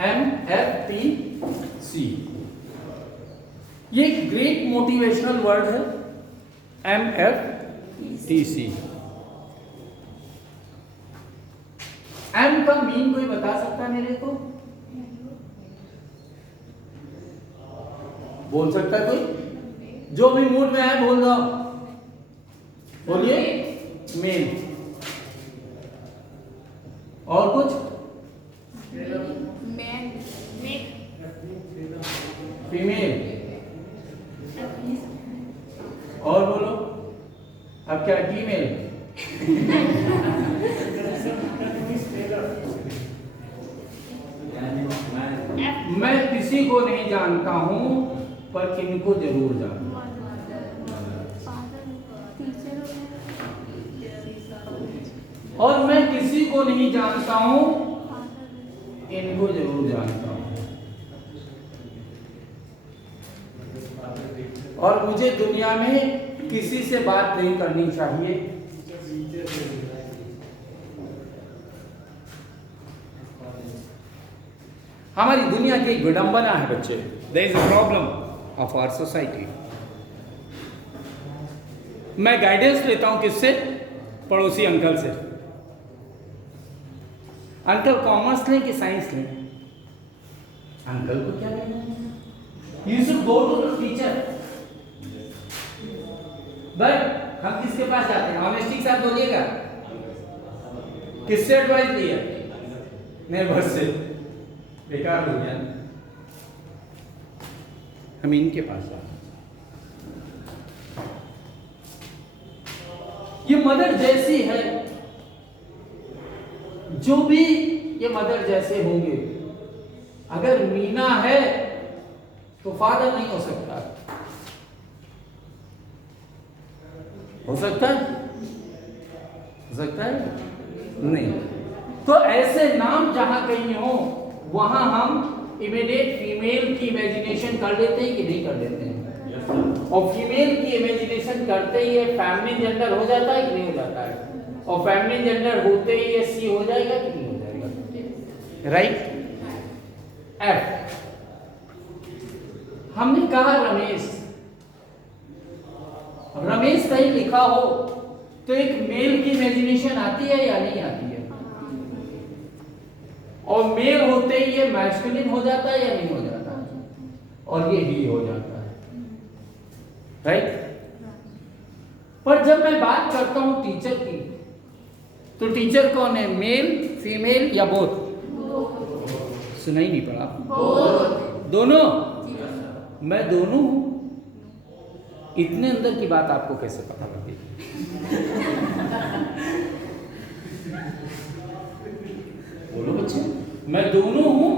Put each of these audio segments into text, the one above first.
MFTC। ये एक great motivational word है, MFTC। M का मीन कोई बता सकता है मेरे को? बोल सकता है कोई? जो भी मूड में आए बोल दो, बोलिए। मेल। और कुछ? फीमेल। और बोलो। अब क्या, फीमेल? मैं किसी को नहीं जानता हूं पर किनको जरूर जानता हूं। और मैं किसी को नहीं जानता हूं, इनको जरूर जानता हूं। और मुझे दुनिया में किसी से बात नहीं करनी चाहिए। हमारी दुनिया की एक विडंबना है बच्चे, there is a problem of our society. मैं गाइडेंस लेता हूं किससे? पड़ोसी अंकल से। अंकल कॉमर्स लें कि साइंस लें? अंकल को क्या लेना है? You should go to the teacher. But हम किसके पास जाते हैं? ऑनेस्टी के साथ बोलिएगा। किससे एडवाइस लिया? नेबर से। बेकार हो गया। हम इनके पास जाते हैं। ये मदर जैसी है, जो भी ये मदर जैसे होंगे। अगर मीना है तो फादर नहीं हो सकता। हो सकता है? हो सकता है? नहीं। तो ऐसे नाम जहां कहीं हो वहां हम इमीडिएट फीमेल की इमेजिनेशन कर लेते हैं कि नहीं कर लेते हैं? और फीमेल की इमेजिनेशन करते ही फैमिली जेंडर हो जाता है कि नहीं हो जाता है? और फैमिली जेंडर होते ही ये सी हो जाएगा कि नहीं हो जाएगा? राइट। एफ। हमने कहा रमेश। रमेश कहीं लिखा हो तो एक मेल की इमेजिनेशन आती है या नहीं आती है? और मेल होते ही ये मैस्कुलिन हो जाता है या नहीं हो जाता? और ये ही हो जाता है। राइट। पर जब मैं बात करता हूं टीचर की, तो टीचर कौन है? मेल, फीमेल या बोथ? सुनाई नहीं पड़ा? दोनों। मैं दोनों हूं। इतने अंदर की बात आपको कैसे पता लगी? बोलो बच्चे। मैं दोनों हूं,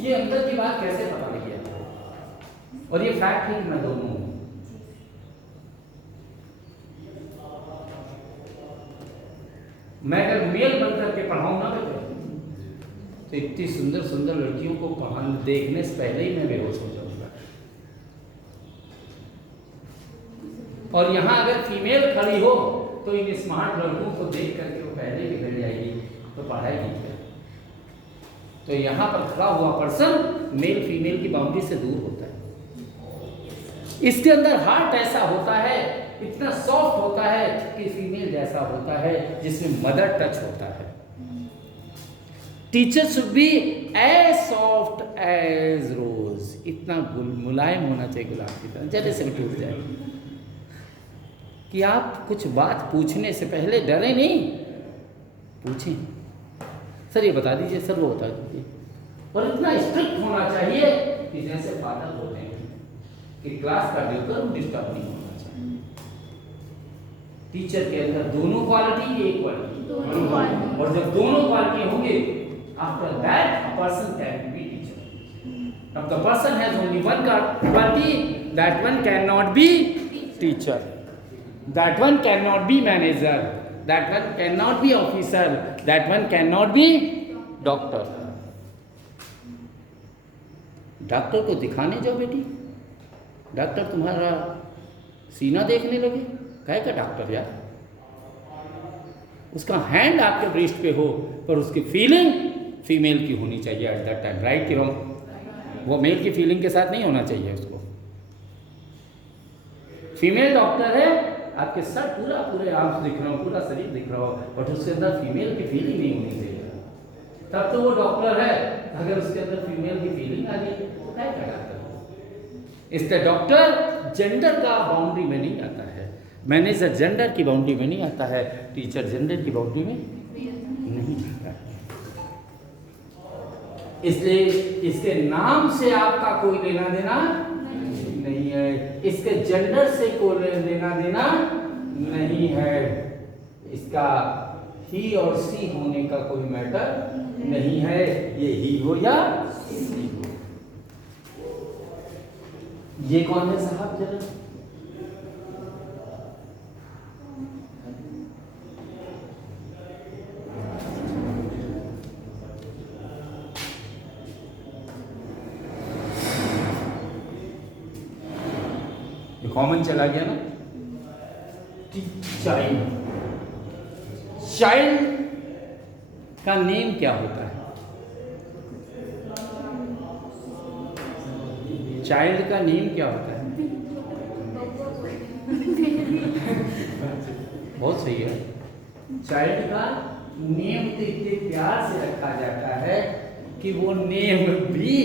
ये अंदर की बात कैसे पता लगी? और ये फैक्ट है कि मैं दोनों हूं। मैं अगर मेल बनकर के पढ़ाऊं ना बेटे, तो इतनी सुंदर सुंदर लड़कियों को पढ़ाने देखने से पहले ही मैं बेहोश हो जाऊंगा। और यहां अगर फीमेल खड़ी हो तो इन स्मार्ट लड़कों को देख करके वो पहले बिगड़ जाएगी, तो पढ़ाई नहीं करेगी। तो यहां पर खड़ा हुआ पर्सन मेल फीमेल की बाउंड्री से दूर होता है। इसके अंदर हार्ट ऐसा होता है, इतना सॉफ्ट होता है कि फीमेल जैसा होता है, जिसमें मदर टच होता है। Teacher should be as soft as rose. इतना मुलायम होना चाहिए गुलाब की तरह, जल्दी से टूट जाए। कि आप कुछ बात पूछने से पहले डरे नहीं, पूछें। सर ये बता दीजिए, सर वो बता दीजिए। और इतना स्ट्रिक्ट होना चाहिए कि जैसे फादर होते हैं कि क्लास का ड्यूटर डिस्टर्ब नहीं होना चाहिए। टीचर के अंदर दोनों क्वालिटी की एक क्वालिटी, और जब दोनों क्वालिटी होंगे, after that a person can be teacher. अब the person has only one quality, that one can not be teacher, that one can not be manager, that one can not be officer, that one can not be doctor. Doctor को दिखाने जाओ बेटी, doctor तुम्हारा सीना देखने लगे, काहे का डॉक्टर यार? उसका हैंड आपके ब्रेस्ट पे हो, पर उसकी फीलिंग फीमेल की होनी चाहिए एट दैट टाइम, राइट कि रॉन्ग? वो मेल की फीलिंग के साथ नहीं होना चाहिए उसको। फीमेल डॉक्टर है, आपके सर पूरे आर्म्स दिख रहा हो, पूरा शरीर दिख रहा हो, बट उसके अंदर फीमेल की फीलिंग नहीं होनी चाहिए, तब तो वो डॉक्टर है। अगर उसके अंदर फीमेल की फीलिंग आ गई तो क्या करता है? इसलिए डॉक्टर जेंडर का बाउंड्री में नहीं आता है, मैनेजर जेंडर की बाउंड्री में नहीं आता है, टीचर जेंडर की बाउंड्री में नहीं आता है। इसलिए इसके नाम से आपका कोई लेना देना नहीं है, इसके जेंडर से कोई लेना देना नहीं है, इसका ही और सी होने का कोई मैटर नहीं है, ये ही हो या सी हो। ये कौन है साहब जरा? कॉमन चला गया ना। चाइल्ड, चाइल्ड का नेम क्या होता है? चाइल्ड का नेम क्या होता है? बहुत सही है। चाइल्ड का नेम तो इतने प्यार से रखा जाता है कि वो नेम भी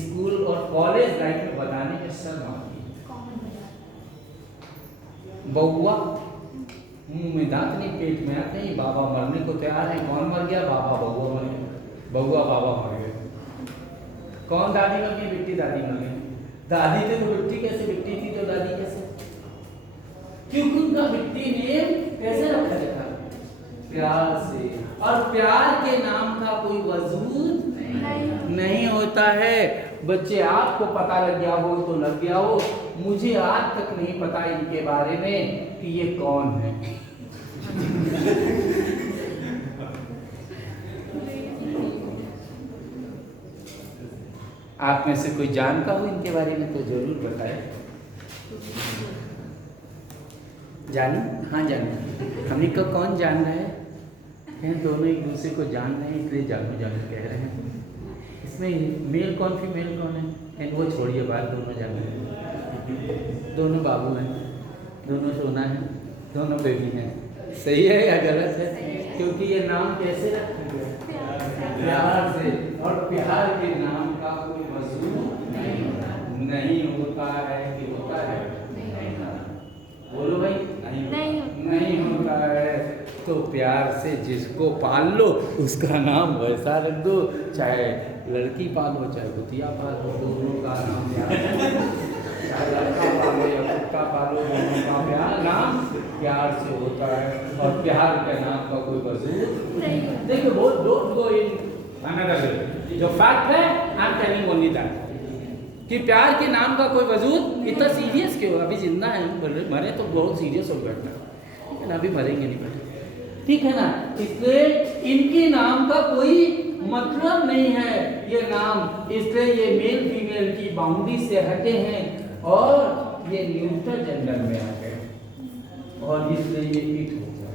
स्कूल और कॉलेज लाइफ में बताने में शर्म आती है। बउआ, मुंह में दांत नहीं, पेट में आते ही, बाबा मरने को तैयार है। कौन मर गया? बाबा, बउआ मर गया, बउआ बाबा मर गए। कौन दादी मर गई? बेटी दादी मर गई। दादी थी तो बेटी कैसे, बेटी थी तो दादी कैसे? क्योंकि उनका बेटी नेम कैसे रखा जाता? प्यार से। और प्यार के नाम का कोई वजूद नहीं होता है। बच्चे, आपको पता लग गया हो तो लग गया हो, मुझे आज तक नहीं पता इनके बारे में कि ये कौन है। आप में से कोई जानता हो इनके बारे में तो जरूर बताएं। जानी? हाँ जानी। हम इनको कौन जान रहा है? दोनों एक दूसरे को जान रहे हैं, इसलिए जानू जानू कह रहे हैं। इसमें मेल कौन फीमेल कौन है? एंड वो छोड़िए बात, दोनों जान रहे हैं, दोनों बाबू हैं, दोनों सोना है, दोनों बेबी हैं। सही है या गलत है? क्योंकि ये नाम कैसे रखा गया? प्यार से। और प्यार के नाम का कोई वजूद नहीं होता है कि होता है? बोलो भाई, नहीं होता है। तो प्यार से जिसको पाल लो उसका नाम वैसा रख दो, चाहे लड़की पालो चाहे कुतिया पालो, दोनों का नाम चाहे लड़का पालो या कुत्ता पालो, दोनों का प्यार नाम प्यार से होता है। और प्यार के नाम का कोई वजूद देखो, वो don't go in another way. जो फैक्ट है, I am telling only that कि प्यार के नाम का कोई वजूद। इतना सीरियस क्यों? अभी जिंदा है, मरे तो बहुत सीरियस हो बैठना, लेकिन अभी मरेंगे नहीं बैठे, ठीक है ना? इसलिए इनके नाम का कोई मतलब नहीं है ये नाम, इसलिए ये मेल फीमेल की बाउंड्री से हटे हैं और ये न्यूट्रल जेंडर में आ गए, और इसलिए ये फिट हो गया।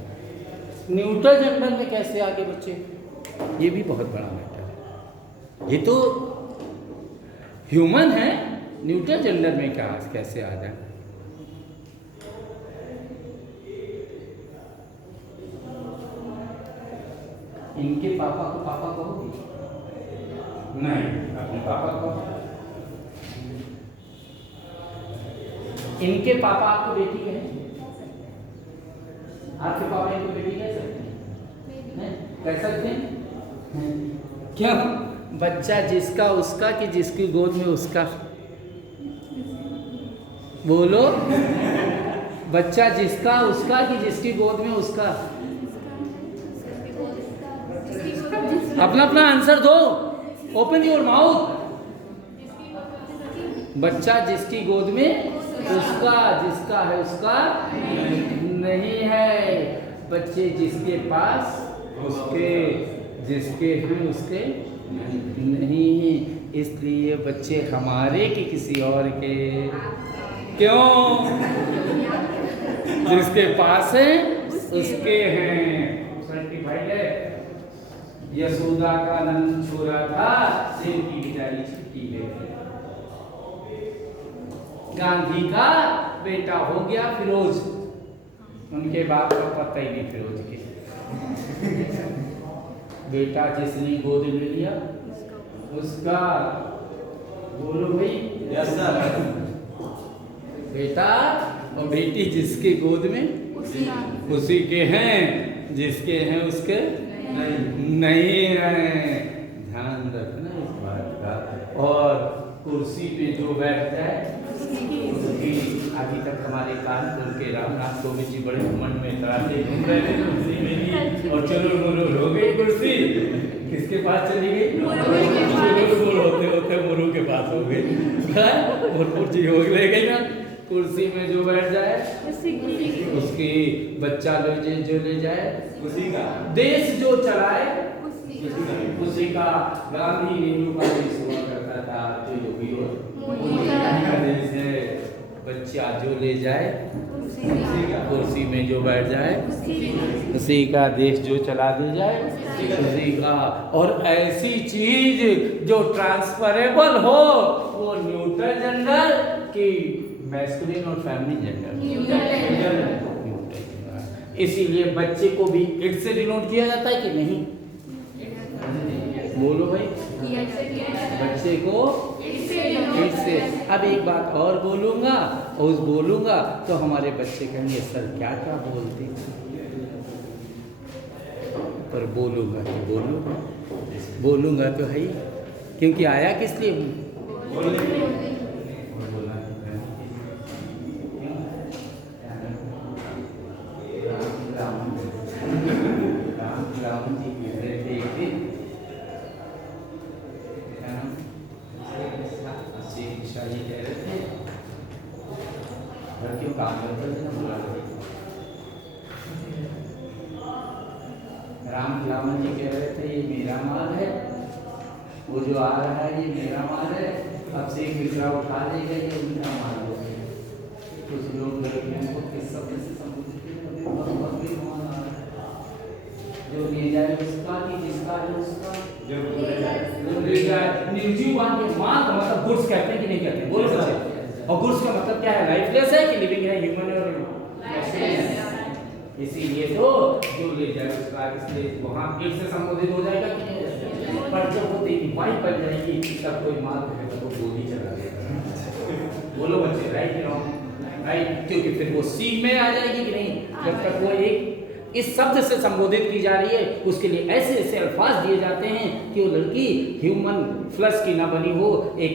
न्यूट्रल जेंडर में कैसे आगे बच्चे? ये भी बहुत बड़ा मैटर है। ये तो ह्यूमन है, न्यूट्रल जेंडर में क्या कैसे आ जाए? इनके पापा को पापा कहोगी? नहीं, अपने पापा को। इनके पापा आपको बेटी कहें? आपके पापा इनको बेटी कह सकते हैं? कह सकते हैं? क्यों? बच्चा जिसका उसका कि जिसकी गोद में उसका? बोलो। बच्चा जिसका उसका कि जिसकी गोद में उसका? अपना अपना आंसर दो, ओपन योर माउथ। बच्चा जिसकी गोद में उसका, जिसका है उसका नहीं है। बच्चे जिसके पास उसके, जिसके हैं उसके नहीं है। इसलिए बच्चे हमारे कि किसी और के? क्यों? जिसके पास है उसके हैं। सर्टिफाइड है, यशोदा का नंद छोरा था, सेव की बेचारी छुट्टी ले गई। गांधी का बेटा हो गया फिरोज, उनके बाप का पता ही नहीं फिरोज के। बेटा जिसने गोद में लिया उसका, बोलो भाई, यस सर। बेटा और बेटी जिसके गोद में उसी के हैं, जिसके हैं उसके नहीं रहे। ध्यान रखना इस बात का। और कुर्सी पे जो बैठता है उसकी, अभी तक हमारे कानपुर के रामनाथ कोविंद जी बड़े घमंड में तराते घूम रहे थे कुर्सी में, और चलो मुरु हो गई कुर्सी, किसके पास चली गई? मुरु होते होते मुरु के पास हो गई। और कुर्सी हो ले गई ना, कुर्सी में जो बैठ जाए उसकी, बच्चा जो ले जाए उसी का, देश जो चलाए उसी का। गांधी नेहरू का देश हुआ करता था, तो योगी का देश है। बच्चा जो ले जाए कुर्सी में जो बैठ जाए उसी का, देश जो चला दे जाए उसी का। और ऐसी चीज जो ट्रांसफरेबल हो, वो न्यूट्रल जेंडर की मैस्कुलिन और फेमिनिन जेंडर। इसीलिए बच्चे को भी इट से डिनोट किया जाता है कि नहीं? बोलो भाई, बच्चे को इट से। अब एक बात और बोलूंगा, और उस बोलूंगा तो हमारे बच्चे कहेंगे सर क्या क्या बोलते, पर बोलूंगा तो बोलूंगा तो है ही, क्योंकि आया किस लिए हूँ? रामन जी कह रहे थे ये मेरा माल है, वो जो आ रहा है ये मेरा माल है, अब से एक मिश्रा उठा लेगा ये उनका माल हो गया। कुछ लोग लड़कियों को किस शब्द से संबोधित जो ले जाए उसका, कि जिसका है उसका, जो ले जाए। निर्जीवान के माल का मतलब गुड्स कहते हैं कि नहीं कहते? बोलो बच्चे। और गुड्स का मतलब क्या है? लाइफलेस है कि लिविंग है? ह्यूमन और इसीलिए तो जो ले जाए उसका, इसलिए वहाँ एक से संबोधित हो जाएगा कि नहीं? पर जब वो तेरी वाइफ बन जाएगी तब कोई माल है तो वो गोली चला देगा। बोलो बच्चे, राइट राइट? क्योंकि फिर वो सी में आ जाएगी कि नहीं? जब तक वो एक इस शब्द से संबोधित की जा रही है, उसके लिए ऐसे ऐसे अल्फाज दिए जाते हैं कि वो लड़की ह्यूमन फ्लश की ना बनी हो, एक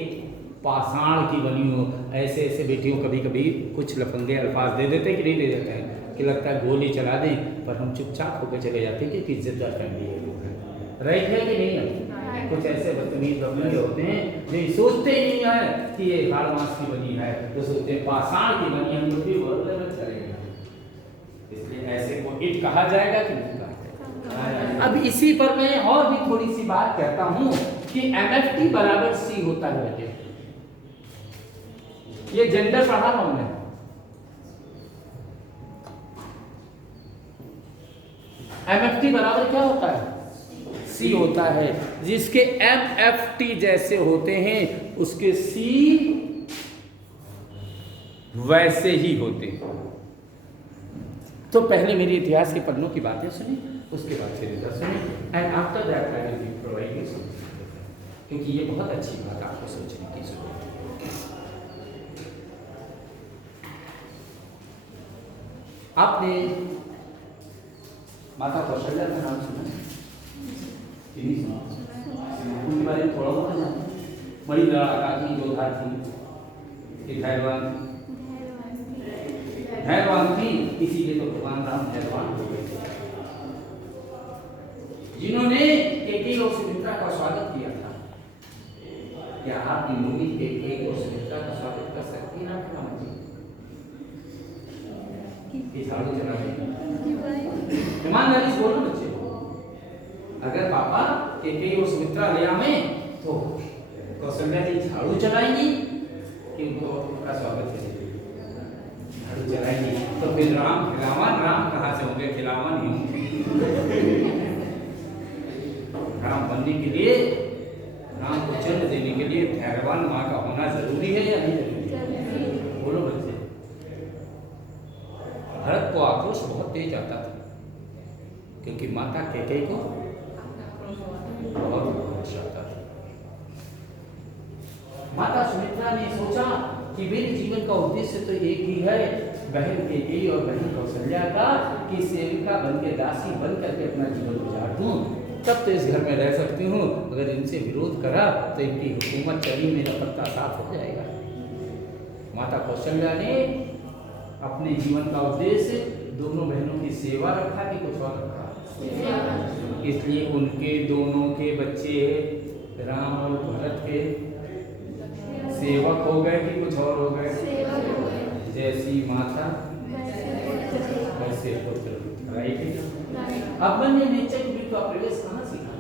पाषाण की बनी हो। ऐसे ऐसे बेटियों कभी कभी कुछ लफंगे अल्फाज दे देते हैं कि नहीं दे देते हैं, कि लगता है गोली चला दें, पर हम चुपचाप होकर चले जाते हैं क्योंकि इज्जतदार फैमिली है लोग हैं। राइट है कि नहीं है? कुछ ऐसे बदतमीज बंदे होते हैं जो सोचते ही नहीं है कि ये हाड़ मांस की बनी है, तो सोचते हैं पाषाण की बनी, हम लोग भी वर्ल्ड लेवल चलेगा। इसलिए ऐसे को इट कहा जाएगा कि नहीं कहा जाएगा? अब इसी पर मैं और भी थोड़ी सी बात कहता हूं कि MFT बराबर C होता है बच्चे। ये जेंडर पढ़ा रहा हूं मैं। MFT बराबर क्या होता है? C होता है। जिसके MFT जैसे होते हैं उसके C वैसे ही होते हैं। तो पहले मेरी इतिहास के पन्नों की बातें सुनी, उसके बाद फिर इधर सुनी, and after that I will provide you something, क्योंकि ये बहुत अच्छी बात आपको सोचने की जरूरत है। आपने माता कौशल्या का नाम सुना? उनके बारे में थोड़ा बहुत जानते हैं? बड़ी लड़ाका थी, योद्धा थी, धैर्यवान थी, इसीलिए तो भगवान राम धैर्यवान हो गए थे, जिन्होंने केकई और सुमित्रा का स्वागत किया था। क्या आप इन लोग केकई और सुमित्रा का स्वागत कर सकती ना? झाड़ू चला ईमानदारी से बोलो बच्चे, अगर पापा केकई और सुमित्रा ले आवे तो कौशल्या जी झाड़ू चलाएंगी कि उनका स्वागत करेंगे? झाड़ू चलाएंगी। तो फिर राम खिलावन, राम कहाँ से होंगे? खिलावन ही होंगे। होने के लिए, राम को जन्म देने के लिए धैर्यवान माँ का होना जरूरी है या नहीं जरूरी है? बोलो बच्चे। भरत को आक्रोश बहुत तेज आता था क्योंकि माता कैकेयी को बहुत आक्रोश आता था। माता सुमित्रा ने सोचा कि मेरे जीवन का उद्देश्य तो एक ही है, बहन कैकेयी और बहन कौशल्या का, कि सेविका बन के, दासी बन करके अपना जीवन गुजार दूं, तब तो इस घर में रह सकती हूँ। अगर इनसे विरोध करा तो इनकी हुकूमत चली, मेरा पत्ता साफ हो जाएगा। माता कौशल्या ने अपने जीवन का उद्देश्य दोनों बहनों की सेवा रखा कि कुछ और रखा? इसलिए उनके दोनों के बच्चे राम और भरत के सेवक हो गए कि कुछ और हो गए? जैसी माता वैसे पुत्र। राइट। अब मैंने नेचर का प्रवेश कहाँ सीखा?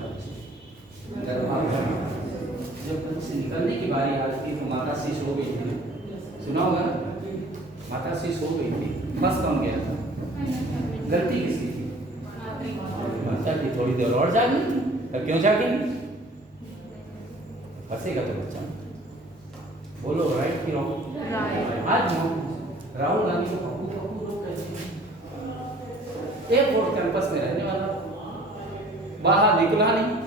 जब घर से निकलने की बारी आती थी तो माता शीश हो गई थी, सुना होगा? माता शीश हो गई थी, बस कौन गया था? गलती किसकी थी? माता की। थोड़ी देर और जागी, अब क्यों जागी? फंसेगा तो बच्चा। बोलो राइट की रॉन्ग? आज राहुल गांधी को पप्पू पप्पू लोग कहते हैं। एयरपोर्ट कैंपस में रहने वाला, बाहर निकला नहीं।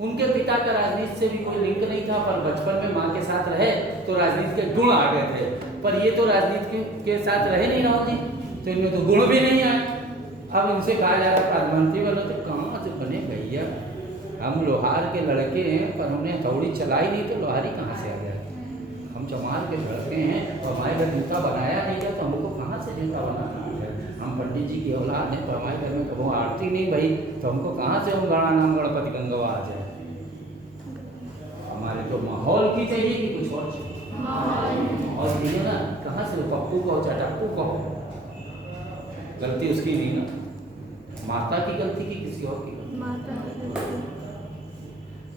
उनके पिता का राजनीति से भी कोई लिंक नहीं था, पर बचपन में माँ के साथ रहे तो राजनीति के गुण आ गए थे। पर ये तो राजनीति के साथ रहे नहीं राहुल जी, तो इनमें तो गुण भी नहीं आए। अब इनसे कहा जा रहा है प्रधानमंत्री बनो, तो कहाँ से बने भैया? हम लोहार के लड़के हैं, पर हमने हथौड़ी चलाई नहीं तो लोहारी कहाँ से आ गया? हम चमार के लड़के हैं और हमारे घर जूता बनाया नहीं है, तो हमको कहाँ से जूता बनाना है? हम पंडित जी की औलाद हैं, तो हमारे घर में कभी आरती नहीं भाई, तो हमको कहाँ से हम गणा नाम गणपति गंगवा आ जाए? हमारे को माहौल की चाहिए कि कुछ और चाहिए? और नहीं ना, कहाँ से पप्पू कहो चाहे टप्पू कहो, गलती उसकी नहीं ना। माता की गलती की किसी और की गलती? माता की गलती।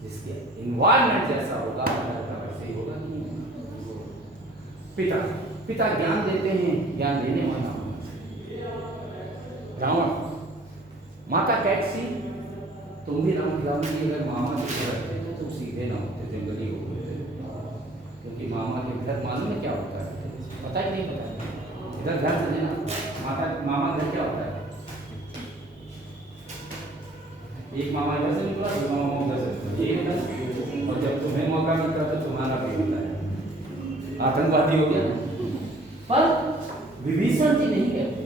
जिसके इन्वायरमेंट जैसा होगा वैसे ही होगा। पिता पिता ज्ञान देते हैं, ज्ञान देने वाला रावण। माता कैटसी, तुम भी राम की अगर मामा के रहते थे तो सीधे ना होते, जंगली हो गए थे। क्योंकि मामा के घर मालूम है क्या होता है? पता ही नहीं पता। इधर ध्यान से देना, मामा घर क्या होता है? एक मामा इधर से निकला, दो मामा उधर से निकला, और जब तुम्हें मौका मिलता तो तुम्हारा भी होता है, आतंकवादी हो गया। पर विभीषण जी नहीं कहते,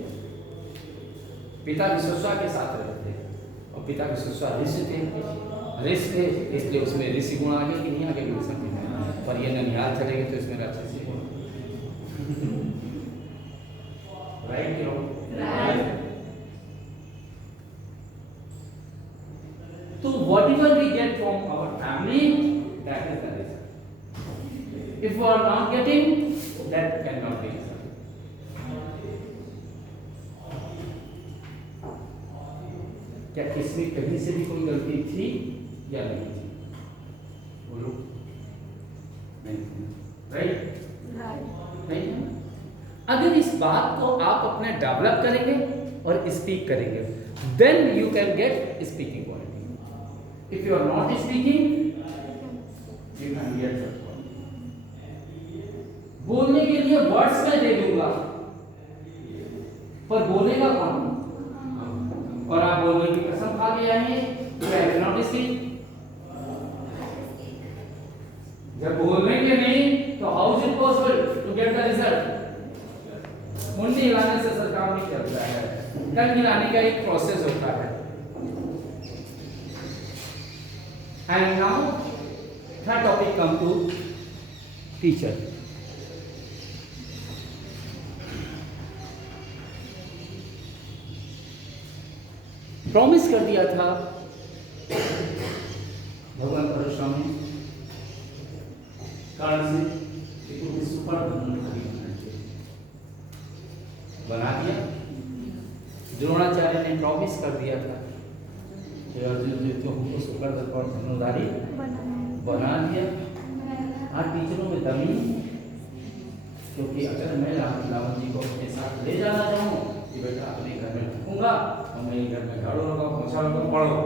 पिता विश्वस्वा के साथ रहते थे, और पिता विश्वस्वा ऋषि थे, इसलिए उसमें ऋषि गुण आगे कि नहीं आगे विभीषण जी में? पर ये ननिहाल चले गए तो इसमें राक्षसी गुण। राइट क्यों? तो whatever we get from our family, that is the result. If we are not getting, that cannot be result. क्या किसी कहीं से भी कोई गलती थी या नहीं थी? बोलो। नहीं। राइट? नहीं। अगर इस बात को आप अपने डेवलप करेंगे और स्पीक करेंगे, then you can get speaking quality. If you are not speaking, you can get that quality. बोलने के लिए वर्ड्स मैं दे दूंगा, पर बोलेगा कौन? और आप बोलने की कसम खा के आएंगे तो I will not speak. जब बोलेंगे नहीं तो how is it possible to get the result? मुंडी हिलाने से सर काम नहीं चलता है, कंठ हिलाने का एक प्रोसेस होता है। And now third topic come to teacher. Promise कर दिया था भगवान परशुराम ने कारण से कि तुम विश्व पर धनुर्धारी बनना चाहिए, बना दिया। द्रोणाचार्य ने प्रॉमिस कर दिया था कि अर्जुन जी तुमको सुपर पर धनुर्धारी बना दिया। आज टीचरों में दमी, क्योंकि अगर मैं रावण जी को अपने साथ ले जाना चाहूँ कि बेटा अपने घर में रखूंगा और मैं घर में झाड़ू लगा पोछा लगा, पढ़ो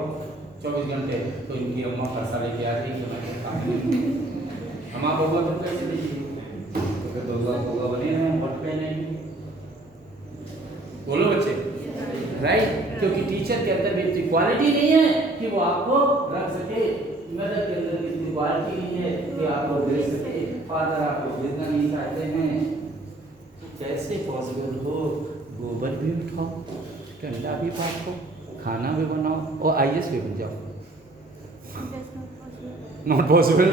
24 घंटे तो इनकी अम्मा पैसा लेके आ रही है कि काम नहीं। हम आप बबुआ तो कैसे दीजिए तो बबुआ बने हैं बट पे नहीं। बोलो बच्चे राइट, क्योंकि टीचर के अंदर भी इतनी क्वालिटी नहीं है कि वो आपको रख सके, मदर के अंदर भी इतनी क्वालिटी नहीं है कि आपको दे सके। फादर आपको भेजना नहीं चाहते हैं, कैसे पॉसिबल हो? गोबर भी उठाओ, ठंडा भी बांटो, खाना भी बनाओ और आईएएस भी बन जाओ। Not possible.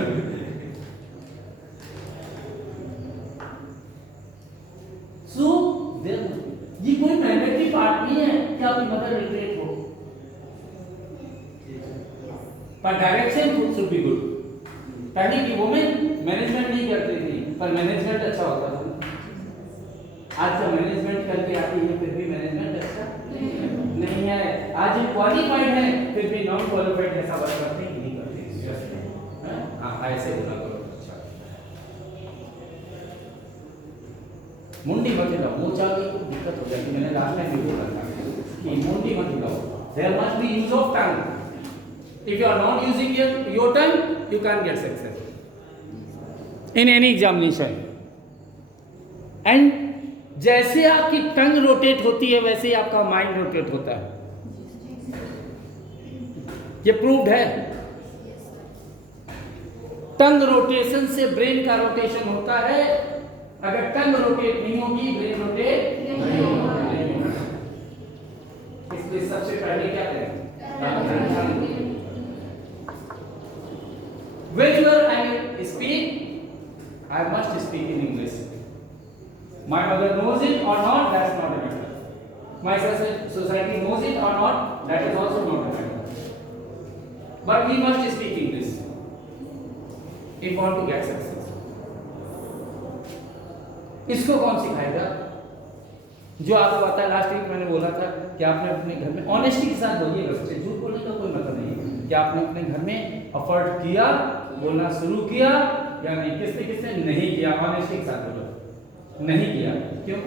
सो ये कोई मैंडेटरी पार्ट नहीं है कि आपकी मदर लिटरेट हो, पर डायरेक्शन शुड बी गुड। पहले की वुमेन मैनेजमेंट नहीं करती थी पर मैनेजमेंट अच्छा होता था। आज जब मैनेजमेंट करके आती है फिर भी मैनेजमेंट अच्छा नहीं है। आज हम क्वालिफाइड हैं फिर भी नॉन क्वालिफाइड ऐसा वर्क करते हैं नहीं करते। हाँ ऐसे बोला करो। अच्छा मुंडी मत हिलाओ, मुंह चाह गई तो दिक्कत हो जाएगी। मैंने लास्ट टाइम भी बोला था कि मुंडी मत हिलाओ। There must be use of tongue. If you are not using your tongue you can get success in any examination. And जैसे आपकी टंग रोटेट होती है वैसे ही आपका माइंड रोटेट होता है, ये प्रूव्ड है। टंग रोटेशन से ब्रेन का रोटेशन होता है। अगर टंग रोटेट नहीं होगी ब्रेन रोटेट नहीं होगा। इसलिए सबसे पहले क्या करें? Whenever I speak, I must speak in English. My mother knows it or not, that's not a matter. My society knows it or not, that is also not a matter. But we must speak English if we want to get success. इसको कौन सिखाएगा? जो आपको पता है last week मैंने बोला था कि आपने अपने घर में ऑनेस्टी के साथ बोलिएगा। सबसे झूठ बोलने का कोई मतलब नहीं है कि आपने अपने घर में एफर्ट किया, बोलना शुरू किया या नहीं। किसने किसने नहीं किया? ऑनेस्टी के साथ बोलो नहीं किया। क्यों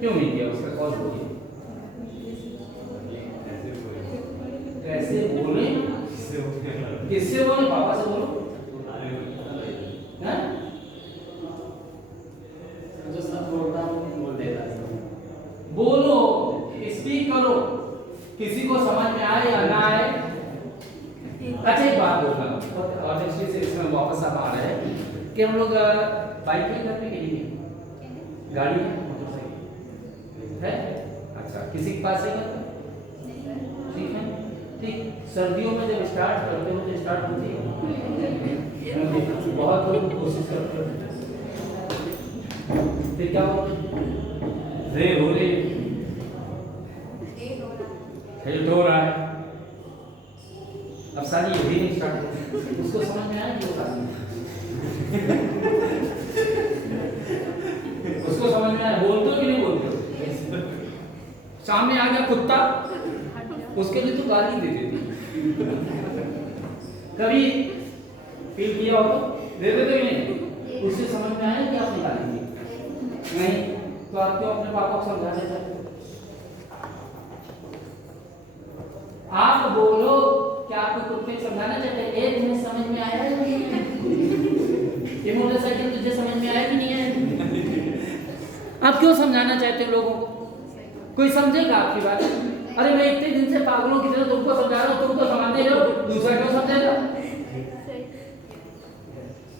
क्यों नहीं किया? उसका कॉज बोलिए। कैसे बोले? किससे बोले? पापा से बोलो। बोलो, स्पीक करो, किसी को समझ में आए या ना आए। अच्छा एक बात बोलना ऑनेस्टली से इसमें वापस आप आ रहे हैं कि हम लोग बाइक में करते कि नहीं? गाड़ी मोटरसाइकिल है? अच्छा किसी के पास है क्या? ठीक है ठीक। सर्दियों में जब स्टार्ट करते हो तो स्टार्ट होती है बहुत लोग कोशिश करते हैं फिर क्या रे बोले हेल्ट हो रहा है। अब सारी यही नहीं स्टार्ट उसको समझ में आया कि वो सारी उसको समझ में आया। बोलते हो कि नहीं बोलते? सामने आ गया कुत्ता, उसके लिए तो गाली दे देती। कभी फील किया हो दे देते कि नहीं? उससे समझ में आया कि आपने गाली दी नहीं, तो आप क्यों अपने पापा को समझाने चाहते? आप बोलो क्या आपको कुत्ते समझाना चाहते हैं? एक दिन समझ में आया है ये मोटरसाइकिल तुझे समझ में आया कि नहीं है? आप क्यों समझाना चाहते हो लोगों को? कोई समझेगा आपकी बात? अरे मैं इतने दिन से पागलों की तरह तुमको समझा रहा हूँ, तुम तो समझते हो, दूसरा क्यों समझेगा?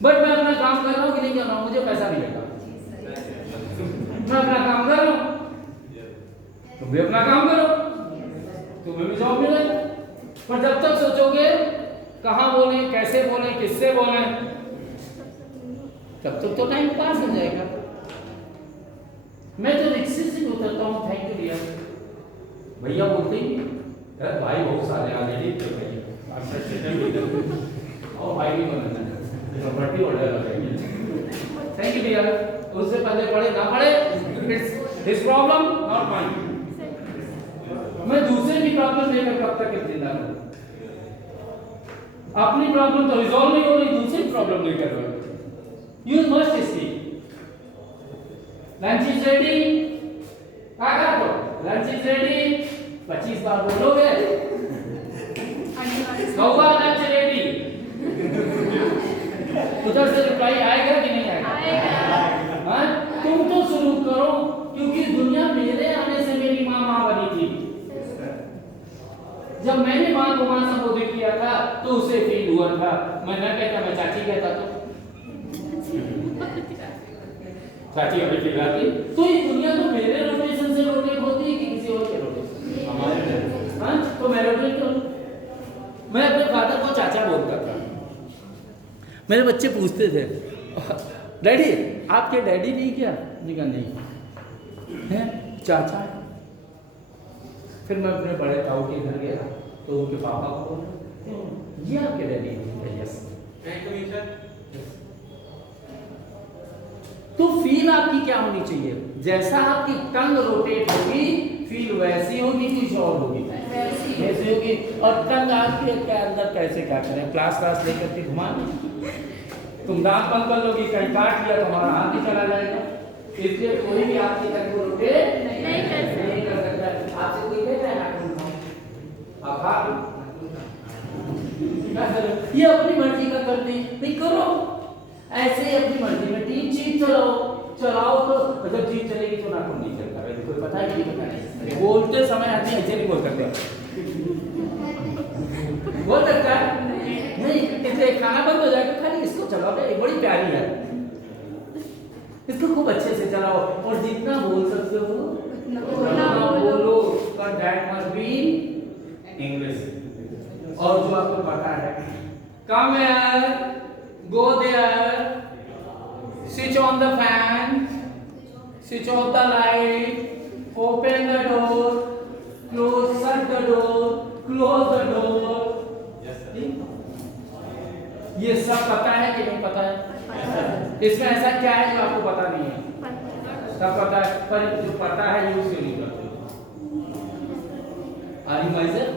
बट मैं अपना काम कर रहा हूँ कि नहीं कर रहा हूँ, मुझे पैसा मिलेगा। मैं अपना काम कर रहा हूँ, तुम भी अपना काम करो, तुम्हें भी जॉब मिलेगा। पर जब तक सोचोगे कहाँ बोले, कैसे बोले, किससे बोले, तब तक तो टाइम पास हो जाएगा। मैं तो रिक्शे से उतरता हूँ, थैंक यू डियर भैया बोलते ही यार भाई बहुत सारे आ गए और भाई भी बनना property order thank you dear. उससे पहले पढ़े ना पढ़े it's his problem not mine. मैं दूसरे की प्रॉब्लम लेकर कब तक जिंदा रहूं? अपनी प्रॉब्लम तो रिजॉल्व नहीं हो रही, दूसरी प्रॉब्लम लेकर रहो। You must speak. Lunch is ready, काका तो लंच इज रेडी 25 बार बोलोगे जब मैंने माँ को माँ संबोधित किया था तो उसे फील हुआ था। मैं न कहता, मैं चाची कहता तो चाची अभी फील आती। तो ये दुनिया तो मेरे रोटेशन से रोटेट होती है कि किसी और के रोटेशन? हमारे। हाँ, तो मैं रोटेट करूं। मैं अपने फादर को चाचा बोलता था। मेरे बच्चे पूछते थे, डैडी आपके डैडी नहीं क्या? मैंने कहा नहीं है, चाचा है। फिर मैं अपने बड़े ताऊ के घर गया तो उनके पापा को बोला, ये आपके डैडी हैं? यस। तो फील आपकी क्या होनी चाहिए? जैसा आपकी टंग रोटेट होगी फील वैसी होगी, कुछ और होगी वैसी होगी। और टंग आपके अंदर कैसे क्या करें? क्लास लेकर के घुमा, तुम दांत बंद कर लोगी, कहीं काट लिया तो हमारा हाथ ही चला जाएगा। इसलिए कोई भी आपकी टंग को रोटेट नहीं कर सकता। आपसे कोई कहता है आप ये अपनी मर्जी का करती नहीं करो, ऐसे ही अपनी मर्जी में तीन चीज चलाओ तो जब चीज चलेगी तो नाखून नहीं चलता है। कोई पता है कि नहीं पता है? बोलते समय आदमी ऐसे नहीं बोल सकते, बोल सकता है नहीं, इसलिए खाना बंद हो जाएगा, खाली इसको चलाओ, ये बड़ी प्यारी है, इसको खूब अच्छे से चलाओ और जितना बोल सकते हो उतना बोलो। पर दैट मस्ट बी इंग्लिश। और जो आपको पता है, come here, go there, switch on the fan, switch off the light, open the door, shut the door, close the door. ये सब पता है कि नहीं पता है? इसमें ऐसा क्या है जो आपको पता नहीं है? सब पता है, पर जो पता है यूज क्यों नहीं करते? Are you miser?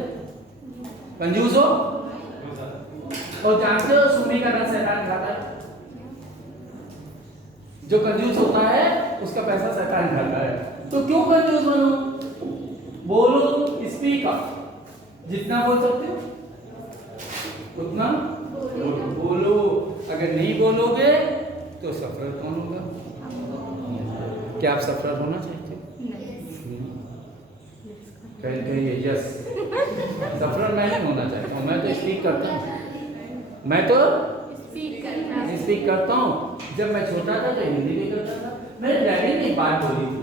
कंजूस हो? और जानते हो सुन्नी का रंग शैतान खाता है। जो कंजूस होता है उसका पैसा शैतान खाता है। तो क्यों कंजूस बनो? बोलो, स्पीक अप, जितना बोल सकते हो उतना बोलो। अगर नहीं बोलोगे तो सफर कौन होगा? क्या आप सफर होना चाहते हो? कहते हैं यस, सफर मैं नहीं होना चाहता हूँ। मैं तो स्पीक करता हूँ, मैं तो स्पीक करता हूँ। जब मैं छोटा था तो हिंदी भी करता था। मेरे डैडी ने एक बात बोली थी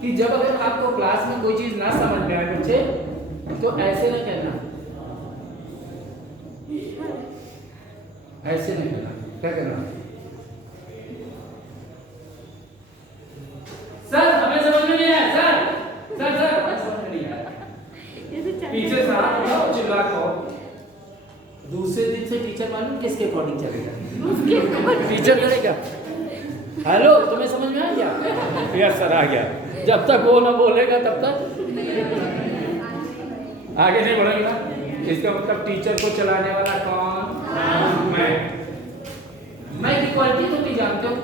कि जब अगर आपको क्लास में कोई चीज ना समझ में आए बच्चे तो ऐसे ना कहना, ऐसे नहीं कहना। क्या कहना? सर हमें समझ में नहीं आया, सर सर सर हमें समझ में नहीं आया। पीछे से हाथ उठाओ, चिल्ला करो। दूसरे दिन से टीचर मालूम किसके अकॉर्डिंग चलेगा? टीचर करेगा, हेलो तुम्हें समझ में आ गया? यस सर आ गया। जब तक वो ना बोलेगा तब तक आगे नहीं बढ़ेगा। इसका मतलब टीचर को चलाने वाला कौन? मैं की क्वालिटी तो नहीं जानते हो।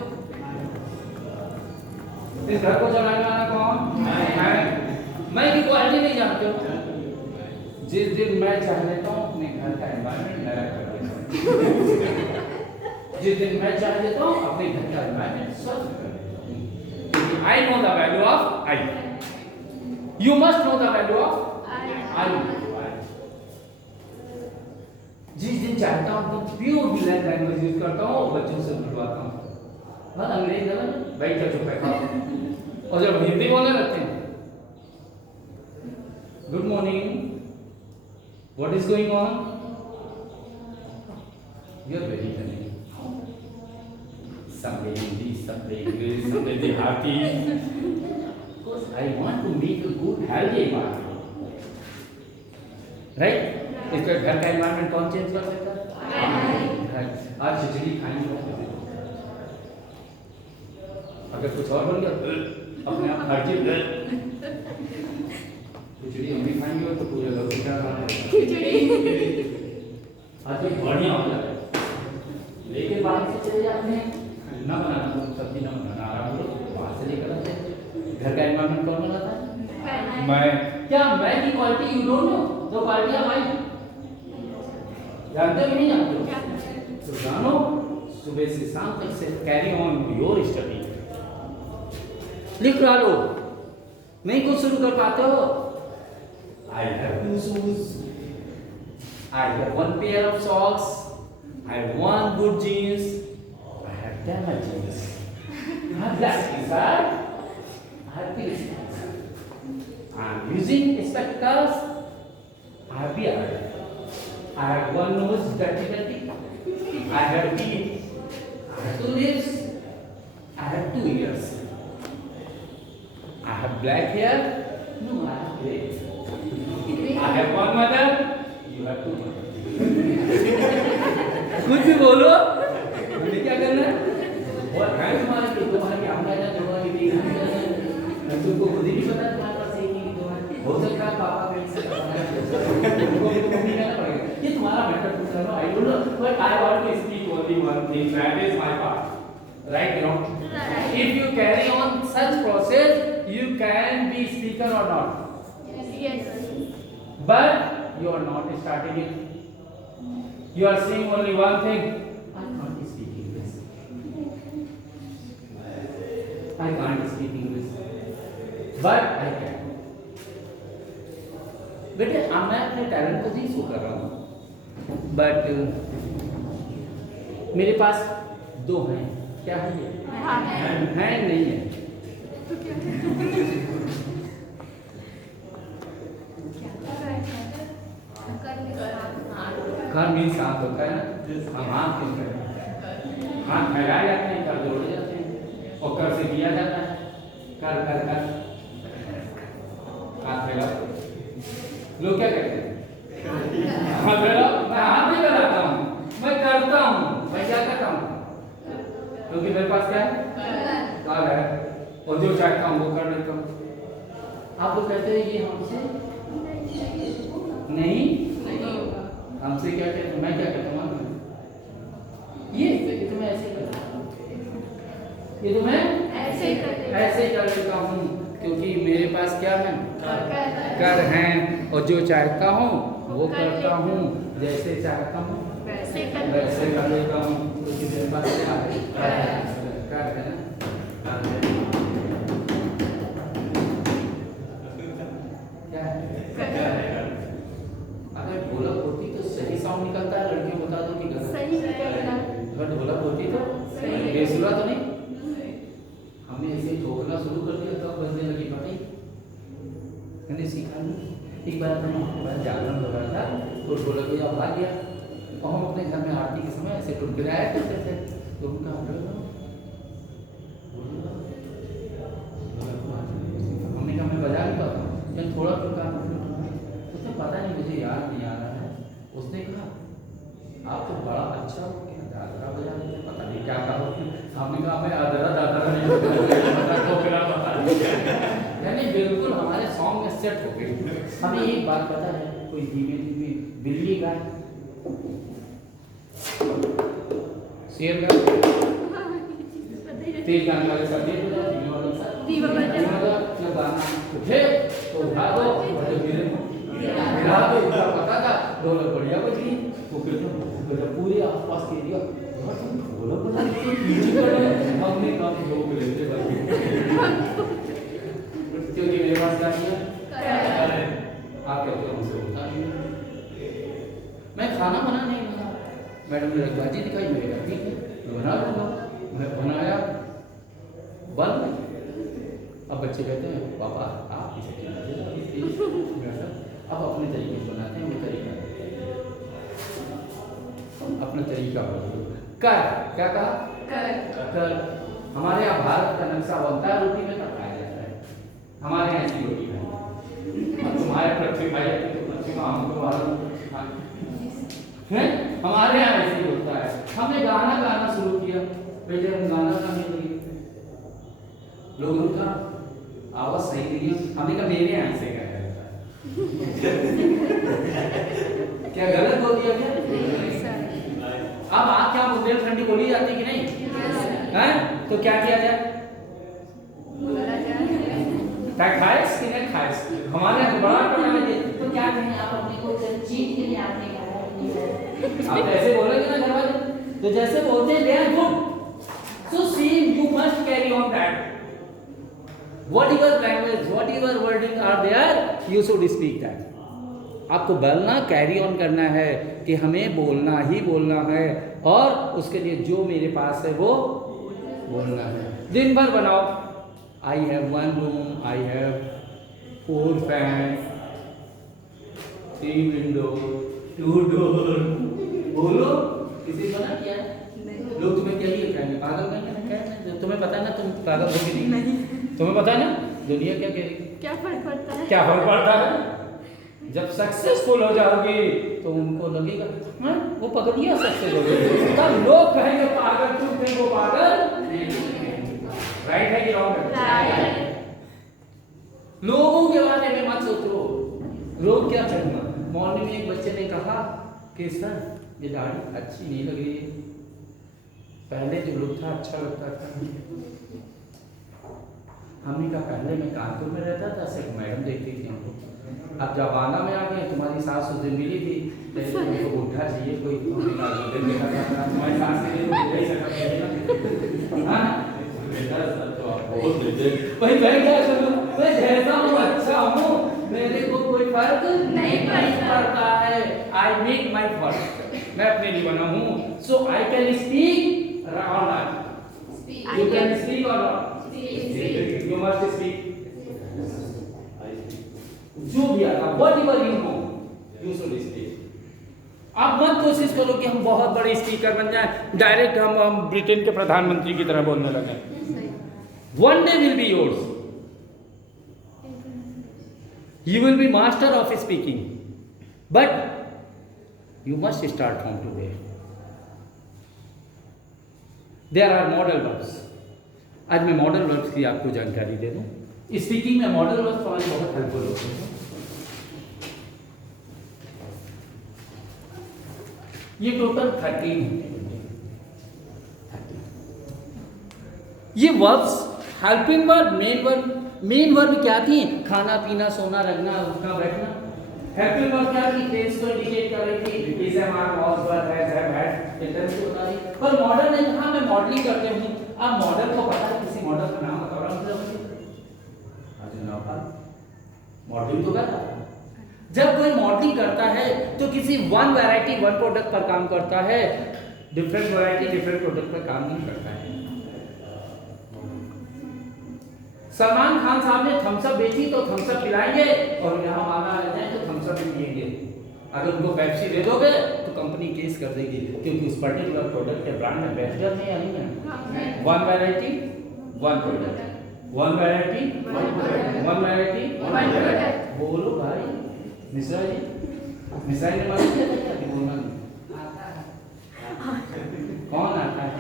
इस घर को चलाने वाला कौन? मैं की क्वालिटी नहीं जानते हो। जिस दिन मैं चाह लेता हूँ अपने घर का एनवायरनमेंट नया कर देता हूँ। जिस दिन मैं चाह लेता हूँ अपने घर का एनवायरनमेंट सर्व कर देता हूँ। I know the value of I. You must know the value of I. जिस दिन चाहता हूँ तो प्योर लैंग्वेज यूज करता हूँ, बच्चों से बुलवाता हूँ। बस अंग्रेजी ना बैठ जा चुप है। और जब हिंदी बोलने लगते हैं, good morning, what is going on? You are very funny. Some Hindi, some English, some Gujarati. Because I want to make a good healthy environment. Right? इसका घर का environment कौन चेंज कर सकता है? आज खिचड़ी खाएंगे, अगर कुछ और बन गया अपने आप हर्जी खिचड़ी हम भी खाएंगे तो पूरे घर को क्या खाना है? आज तो बढ़िया हो जाए, लेकिन बाहर से चले जाते हैं ना बनाना, सब्जी ना बनाना, आराम करो, बाहर से लेकर आते हैं। घर का एनवायरनमेंट कौन बनाता है? मैं। क्या मैं की क्वालिटी यू डोंट नो? दो क्वालिटियां भाई जानते हो कि नहीं जानते हो? तो जानो, सुबह से शाम तक से कैरी ऑन योर स्टडी। लिख लो, नहीं कुछ शुरू कर पाते हो? I have 2 shoes. I have 1 pair of socks. I have 1 good jeans. I have 10 jeans. I have black t-shirt. I have this. I am using spectacles. I have beard. I have 1 nose, dirty. I have teeth. I have 2 lips. I have 2 ears. I have black hair. No, I have gray. I have 1 mother. You have 2 mothers. कुछ भी बोलो, मुझे क्या करना है? और है तुम्हारी आमदनी तुम्हारी नहीं, तुमको खुद ही नहीं पता तुम्हारे पास एक ही तुम्हारी हो सकता है पापा पेट से तुमको नहीं करना पड़ेगा। ये तुम्हारा मैटर पूछ रहा हूँ, I don't know, but I want to speak only one thing, that is my part, right? You know, if you carry on such process, you can be speaker or not. Yes. But you are not starting it. You are saying only one thing. I can't speak English. I can't speak English. But I can. बेटे मैं अपने talent को ही show कर रहा हूँ. But मेरे पास 2 हैं. क्या है ये? है नहीं है. कर मीन्स हाथ होता है ना, हम हाथ क्यों करें? हाथ फैलाए जाते हैं, कर जोड़े जाते हैं, और कर से किया जाता है, कर कर कर हाथ फैलाओ. लोग क्या कहते हैं? हाथ फैलाओ. मैं हाथ नहीं फैलाता हूँ, मैं करता हूँ. मैं क्या करता हूँ? क्योंकि मेरे पास क्या है? कर है, और जो चाहता हूँ वो कर लेता हूँ. आप लोग कहते हैं ये हमसे नहीं, हमसे क्या कहते हैं? मैं क्या कहता हूँ? ये तो मैं ऐसे करता हूँ, ये तो मैं ऐसे कर लेता हूँ, क्योंकि मेरे पास क्या है? कर हैं, और जो चाहता हूँ वो करता हूँ, जैसे चाहता हूँ वैसे कर लेता हूँ. क्योंकि मेरे पास क्या है? कर है ना. क्या है? अगर ढोलक होती तो सही साउंड निकलता है. लड़कियों बता दो कि गलत. सही निकलता. अगर ढोलक होती तो बेसुरा तो नहीं. हमने ऐसे ठोकना शुरू कर दिया तो बजने लगी पटी. मैंने सीखा नहीं. एक बार मैं जागरण हो रहा था तो ढोलक को जब भाग गया, तो हम अपने घर में आरती के समय ऐसे टुटकिराया करते थे. तो उनका हमने कहा मैं बजा नहीं पाता, मैं थोड़ा टुका. उसने पता नहीं, मुझे याद नहीं आ रहा है, उसने कहा आप तो बड़ा अच्छा हो क्या दादरा बजा लेते. पता नहीं क्या कहा. हमने कहा मैं दादरा नहीं यानी बिल्कुल हमारे सॉन्ग में सेट हो गई. हमें एक बात पता है, कोई धीमे धीमे बिल्ली गाय, शेर गाय, तेज गाने वाले सब तेज बजा, धीमे वाले सब जब गाना उठे तो उठा दो, और जब धीरे गिरा दो. इतना पता था ढोलक बढ़िया बजी. वो कहते पूरे आसपास के एरिया ढोलक बजा हमने काम लोग लेते क्योंकि मेरे पास क्या किया? आप कहते हो हमसे होता नहीं. मैं खाना बना नहीं बना, मैडम ने रखबाजी दिखाई, मैंने कहा ठीक है मैं बना लूँगा. मैं बनाया, बन गई. अब बच्चे कहते हैं पापा आप अब अपने तरीके से बनाते हैं. वो तरीका अपना तरीका कर. क्या कहा? कर. हमारे यहाँ भारत का नक्शा बनता है रोटी में तब खाया जाता है. हमारे यहाँ ऐसी रोटी है. तुम्हारे पृथ्वी भाई तो पृथ्वी का हमको भारत है. हमारे यहाँ ऐसे ही होता है. हमने गाना गाना शुरू किया. पहले हम गाना गाने लगे, लोगों का आवाज सही नहीं है. हमने कहा मेरे यहाँ से गाया जाता है. क्या गलत बोल दिया क्या? अब आप क्या बुंदेलखंडी बोली जाती है कि नहीं? हैं? तो क्या किया जाए? खाइस कि नहीं खाइस? हमारे यहाँ बड़ा टोना में तो क्या कहें आप अपने को चीज के लिए आपने कहा. आप ऐसे बोलोगे ना घर वाले, तो जैसे बोलते हैं they are good. So same you must carry on that. Whatever language, whatever wording are there, you should speak that. आपको बोलना कैरी ऑन करना है कि हमें बोलना ही बोलना है, और उसके लिए जो मेरे पास है वो बोलना है। दिन भर बनाओ, I have 1 room, I have 4 fan, 3 window, 2 door. बोलो, किसी को ना किया है? लोग तुम्हें क्या ही कहेंगे, पागल कहेंगे, क्या है? तुम्हें पता है ना तुम पागल हो कि नहीं? तुम्हें पता है ना दुनिया क्या कह रही है? क्या फर्क पड़ता है? क्या फर्क पड़ता है? जब सक्सेसफुल हो जाओगी तो उनको लगेगा हाँ वो पकड़िया सक्सेस हो गई, तब लोग कहेंगे पागल, तुम थे वो पागल। राइट है कि रॉन्ग है? लोगों के बारे में मत सोचो, लोग क्या कहेंगे। मॉर्निंग में एक बच्चे ने कहा कि सर ये दाढ़ी अच्छी नहीं लग रही है, पहले जो लुक था अच्छा लगता था। हमने कहा पहले मैं कानपुर में रहता था, सिर्फ मैडम देखती थी हमको, अब जब आना में आ गए तुम्हारी सास उस दिन मिली थी, तुमको बुढ़ा चाहिए कोई, तुम्हारी सास से भाई मैं क्या करूं, मैं जैसा हूं अच्छा हूं, मेरे को कोई फर्क नहीं पड़ता है। आई मेक माई फर्क, मैं अपने लिए बना हूं, सो आई कैन स्पीक और नॉट, यू कैन स्पीक और नॉट, यू मस्ट स्पीक। जो भी आता whatever you know you should speak. आप मत कोशिश करो कि हम बहुत बड़े स्पीकर बन जाएं, डायरेक्ट हम ब्रिटेन के प्रधानमंत्री की तरह बोलने लगे। One day will be yours, you will be master of speaking, but you must start from today. There are modal verbs, आज मैं मॉडल वर्ब्स की आपको जानकारी दे दूं। स्पीकिंग में मॉडल वर्ब्स हमारे बहुत हेल्पफुल होते हैं। ये टोटल 13 है। ये verbs helping verb, main verb क्या थी? खाना पीना सोना रखना उठना बैठना। हेल्पिंग वर्ब क्या थी? टेंस को इंडिकेट कर रही थी, is am are was were has have had, tense को बता रही। पर मॉडल ने कहा मैं मॉडलिंग करते हूं। अब मॉडल को पता है, किसी मॉडल का नाम बता रहा हूं, मॉडलिंग तो करता है। जब कोई मॉडलिंग करता है तो किसी वन वैरायटी वन प्रोडक्ट पर काम करता है, डिफरेंट वैरायटी डिफरेंट प्रोडक्ट पर काम नहीं करता है। सलमान खान साहब ने थम्स अप बेची तो थम्स अप पिलाएंगे, और यहाँ माना आ जाए तो थम्स अप भी पिएंगे। अगर उनको पेप्सी दे दोगे तो कंपनी केस कर देगी, क्योंकि उस पर्टिकुलर प्रोडक्ट के ब्रांड में बेहतर नहीं है। One variety one product, one variety one variety one product. बोलो भाई मिश्रा जी, मिश्रा जी ने मालूम किया था क्या कि बोलना कौन आता है?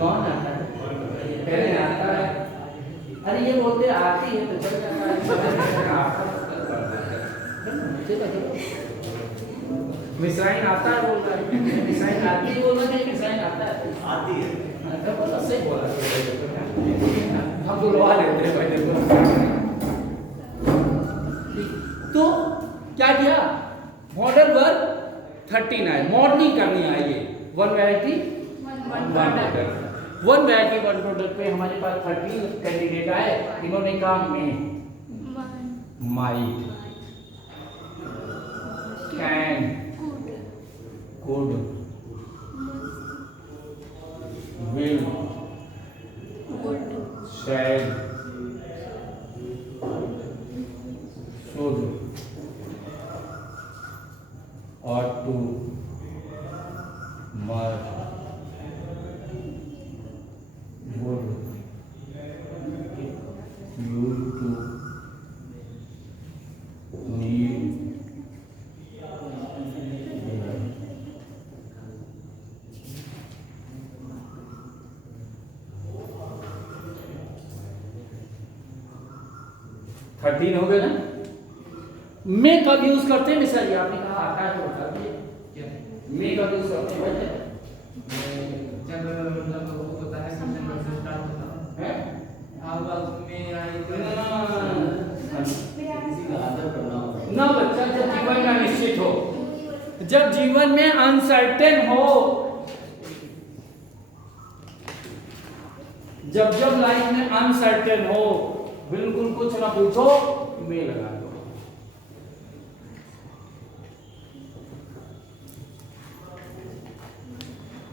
कौन आता है? पहले आता है, अरे ये बोलते आती है तो चल जाता है। मिश्राइन आता है बोल रहा है, मिश्राइन आती है बोल रहा है, मिश्राइन आता है आती है, बोला सही बोला, हम तो लोहा लेते हैं भाई। तो क्या किया? मॉडल वर्ब 39 मॉडलिंग करनी आइए, one variety one product. One variety one product पे हमारे पास 13 कैंडिडेट आए। इन्होंने कहा may, might, can, could, will, shall, should, ought to, must, would, used to, need, thirteen हो गए ना। मैं कब यूज करते हैं मिसर? आपने कहा आता है तो बता दिए। मैं कब यूज करते हैं? जब मतलब होता है सिस्टम से स्टार्ट होता है अब में आई ना बच्चा, जब जीवन में अनिश्चित हो, जब जीवन में अनसर्टेन हो, जब लाइफ में अनसर्टेन हो, बिल्कुल कुछ ना पूछो, मैं लगा दो।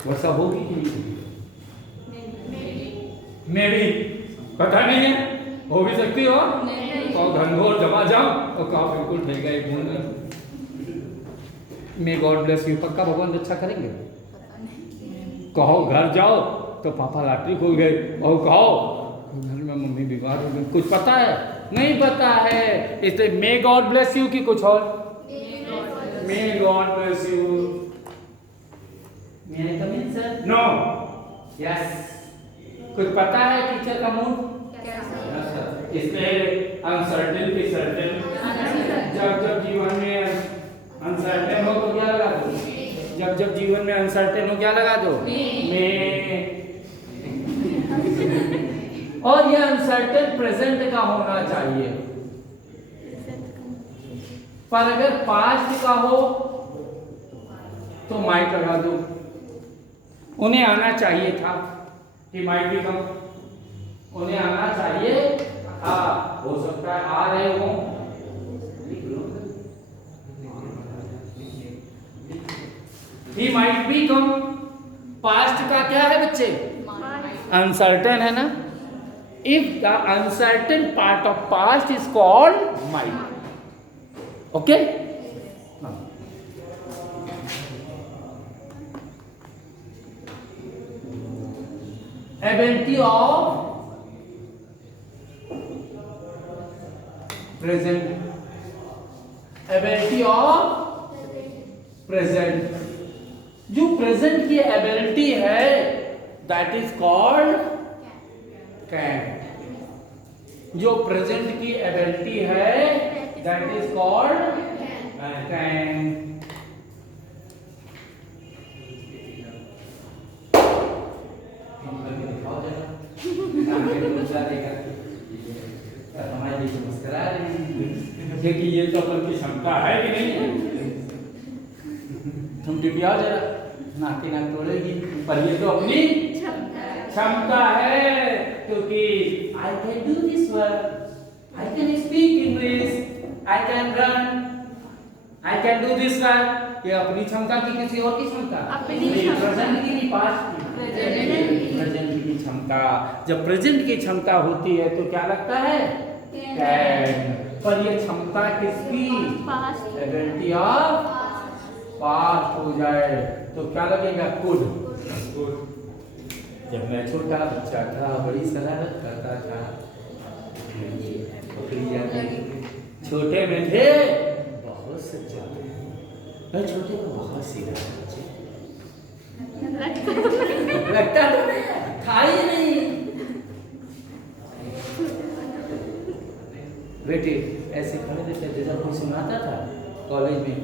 वर्षा होगी कि नहीं होगी? मे भी पता नहीं है, हो भी सकती हो। तो घनघोर जमा जाओ और कहा बिल्कुल ठीक है बूंद। मे गॉड ब्लेस यू, पक्का भगवान अच्छा करेंगे। कहो घर जाओ तो पापा लॉटरी खोल गए, और कहो घर में मम्मी बीमार हो गई, कुछ पता है नहीं पता है, इसलिए मे गॉड ब्लेस यू की कुछ और may God bless you. May I come in, sir? No. Yes. कुछ पता है टीचर का मूड? इसलिए अनसर्टेन की सर्टेन, जब जीवन में अनसर्टेन हो तो क्या लगा दो, जब जीवन में अनसर्टेन हो क्या लगा दो, में। और ये अनसर्टेन प्रेजेंट का होना चाहिए, पर अगर पास्ट का हो तो माइट लगा दो। उन्हें आना चाहिए था कि माइट भी कम, उन्हें आना चाहिए, हो सकता है आ रहे हो। He might be come, past का क्या है बच्चे, अनसर्टेन है ना। If the uncertain part of past is called might. Okay, ability of present, ability of present, जो प्रेजेंट की एबिलिटी है दैट इज कॉल्ड कैन, जो प्रेजेंट की एबिलिटी है दैट इज कॉल्ड कैन। हमारे लिए मुस्कुरा रहे हैं कि ये तो अपन की क्षमता है कि नहीं है। तुम टिपिया जरा, नाक तोड़ेगी, पर ये तो अपनी क्षमता है, क्योंकि I can do this work, I can speak English, I can run, I can do this work. ये अपनी क्षमता की किसी और की क्षमता, प्रेजेंट की नहीं पास्ट की, प्रेजेंट की क्षमता। जब प्रेजेंट की क्षमता होती है तो क्या लगता है, कैन। पर ये क्षमता किसकी, एबिलिटी ऑफ पास्ट हो जाए तो क्या लगेगा, कुड। जब मैं छोटा बच्चा था बड़ी शरारत करता था, छोटे में थे बहुत सच्चा, मैं छोटे को बहुत सीधा लगता था ही नहीं। बेटे ऐसे खड़े रहते, जब कोई सुनाता था कॉलेज में,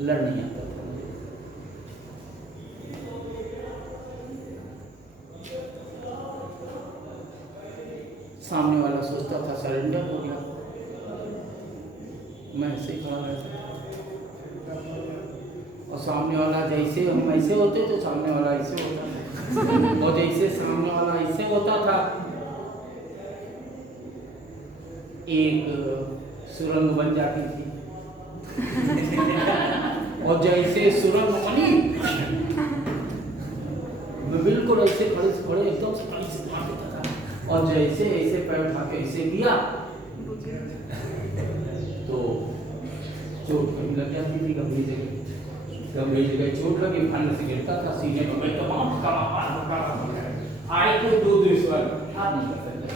लड़ नहीं आता था। सामने वाला सोचता था सरेंडर हो गया, मैं ऐसे ही खड़ा रहता था, और सामने वाला जैसे हम ऐसे होते तो सामने वाला ऐसे होता था, और जैसे सामने वाला ऐसे होता था, एक सुरंग बन जाती थी, और जैसे सुरंग बनी मैं बिल्कुल ऐसे खड़े से खड़े एकदम से पानी से मार देता था, और जैसे ऐसे पैर उठा के ऐसे लिया तो चोट कहीं लग जाती थी, गंभीर जगह चोट लगी, फन से गिरता था सीने में, मैं तमाम आई कुड डू दिस वर्क, आप नहीं कर सकते।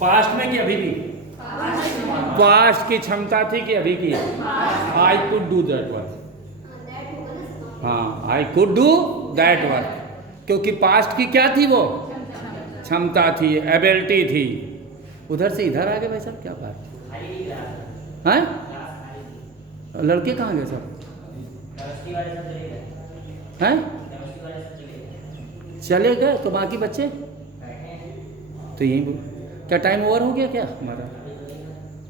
पास्ट में कि अभी भी, पास्ट की क्षमता थी कि अभी की, I could do that work, हाँ I could do that work, क्योंकि पास्ट की क्या थी, वो क्षमता थी, एबिलिटी थी। उधर से इधर आ गए भाई साहब, क्या बात है, लड़के कहाँ गए सब, हैं चले गए, तो बाकी बच्चे तो यही क्या टाइम ओवर हो गया क्या हमारा,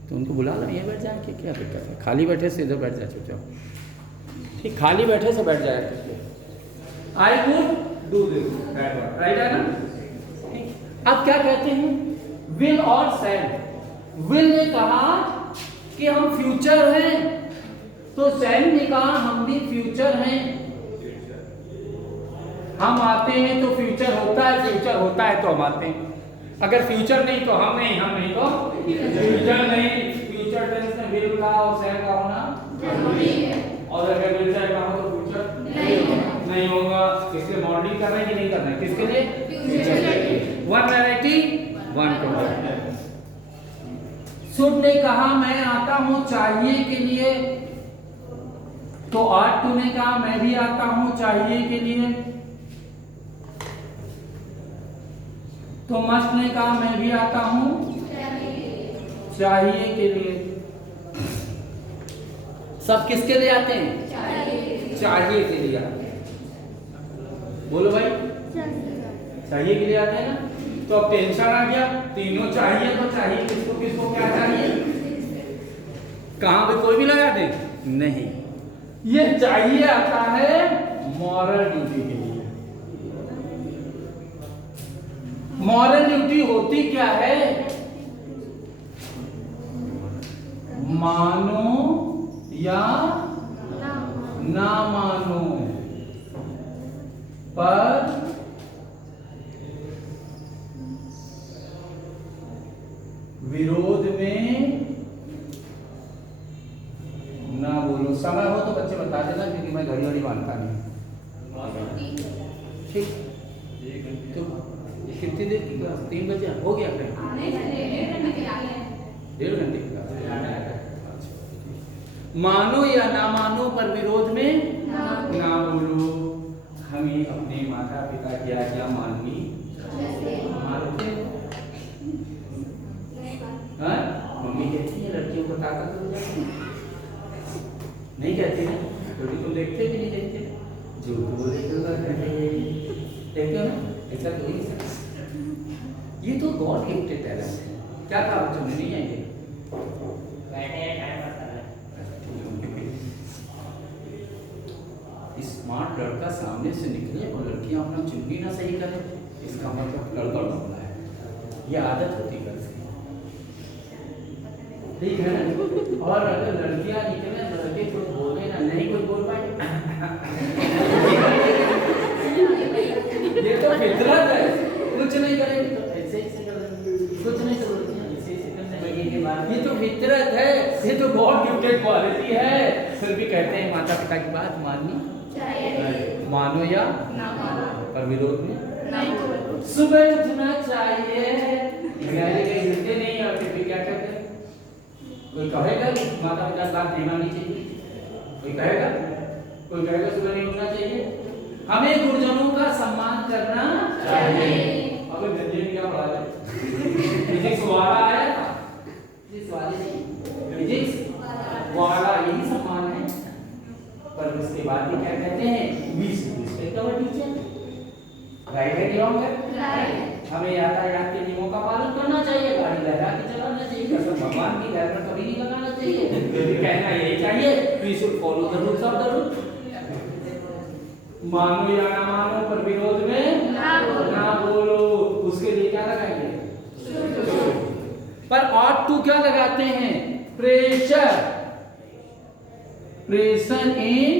तो उनको बुला लो, ये बैठ जाए, क्या दिक्कत है, खाली बैठे से इधर बैठ जाए चुपचाप, ठीक खाली बैठे से बैठ जाए। I would do this, right है ना। अब क्या कहते हैं, विल और सैड। विल ने कहा कि हम फ्यूचर हैं, तो सैम ने कहा हम भी फ्यूचर हैं, हम आते हैं तो फ्यूचर होता है, फ्यूचर होता है तो हम आते हैं। अगर फ्यूचर नहीं तो हम नहीं, हम नहीं तो फ्यूचर नहीं। फ्यूचर टेंस में विल का और सैम का होना जरूरी है, और अगर विल का हो तो फ्यूचर नहीं होगा। इसलिए मॉडलिंग कर रहे हैं कि नहीं कर रहे हैं, किसके लिए? फ्यूचर के लिए। One variety one two. Should ने कहा मैं आता हूं चाहिए के लिए, तो आठ टू ने कहा मैं भी आता हूं चाहिए के लिए, तो मस्ट ने कहा मैं भी आता हूं चाहिए के लिए। सब किसके लिए आते हैं? चाहिए के लिए आते हैं। बोलो भाई, चाहिए के लिए आते हैं ना। तो अब टेंशन आ गया, तीनों चाहिए तो चाहिए किसको किसको क्या चाहिए? कहां पे कोई भी लगा दे? नहीं, ये चाहिए आता है मॉरल ड्यूटी के लिए। मॉरल ड्यूटी होती क्या है? मानो या ना मानो, पर विरोध में ना बोलो। समय हो तो बच्चे बता देना, क्योंकि मैं घड़ी घड़ी मानता नहीं। ठीक, तो कितनी देर की क्लास? 3 बजे हो गया? डेढ़ घंटे की क्लास। मानो या ना मानो पर विरोध में ना बोलो। हमें अपने माता पिता की आज्ञा माननी मानते हो? मम्मी कहती है लड़कियों को ताकत हो जाती है, नहीं कहती ना? क्योंकि तुम देखते भी नहीं, देखते झूठ बोले तो देखते हो ना, ऐसा तो ही सकता। ये तो गॉड गिफ्टेड टैलेंट है। क्या कहा बच्चों ने? नहीं आएंगे? स्मार्ट लड़का सामने से निकले और लड़कियां अपना चुन्नी ना सही करें, इसका मतलब लड़का मामला है। ये आदत होती है, ठीक है ना? और अगर लड़कियां निकले, लड़के कुछ बोले ना, नहीं कुछ बोल पाए, ये तो फितरत है। कुछ नहीं करेंगे तो ऐसे ही कर देंगे, कुछ नहीं करेंगे ऐसे ही करने लगेंगे बात। ये तो फितरत है, ये तो गॉड गिफ्टेड क्वालिटी है। फिर भी कहते हैं माता पिता की बात माननी चाहिए, मानो या ना मानो, पर विरोध में नहीं। सुबह उठना चाहिए, उठते नहीं और फिर भी क्या कहते हैं? कोई कहेगा माता पिता की बात नहीं माननी चाहिए? कोई कहेगा? कोई कहेगा सुबह नहीं उठना चाहिए? हमें गुरुजनों का सम्मान करना चाहिए। अब गंजे क्या पढ़ा है? फिजिक्स वाला है, फिजिक्स वाले नहीं, फिजिक्स वाला यही सम्मान है। पर उसके बाद भी क्या कहते हैं? We should respect our teacher. Right है कि रॉन्ग है? राइट। हमें यातायात के नियमों का पालन करना चाहिए, गाड़ी लहरा के चलाना चाहिए, कसम भगवान की हेलमेट कभी नहीं लगाना चाहिए। कहना यही चाहिए, we should follow the rules of the road. मानो या ना मानो पर विरोध में ना बोलो। उसके लिए क्या लगाएंगे? पर ought to क्या लगाते हैं? Pressure, pressure in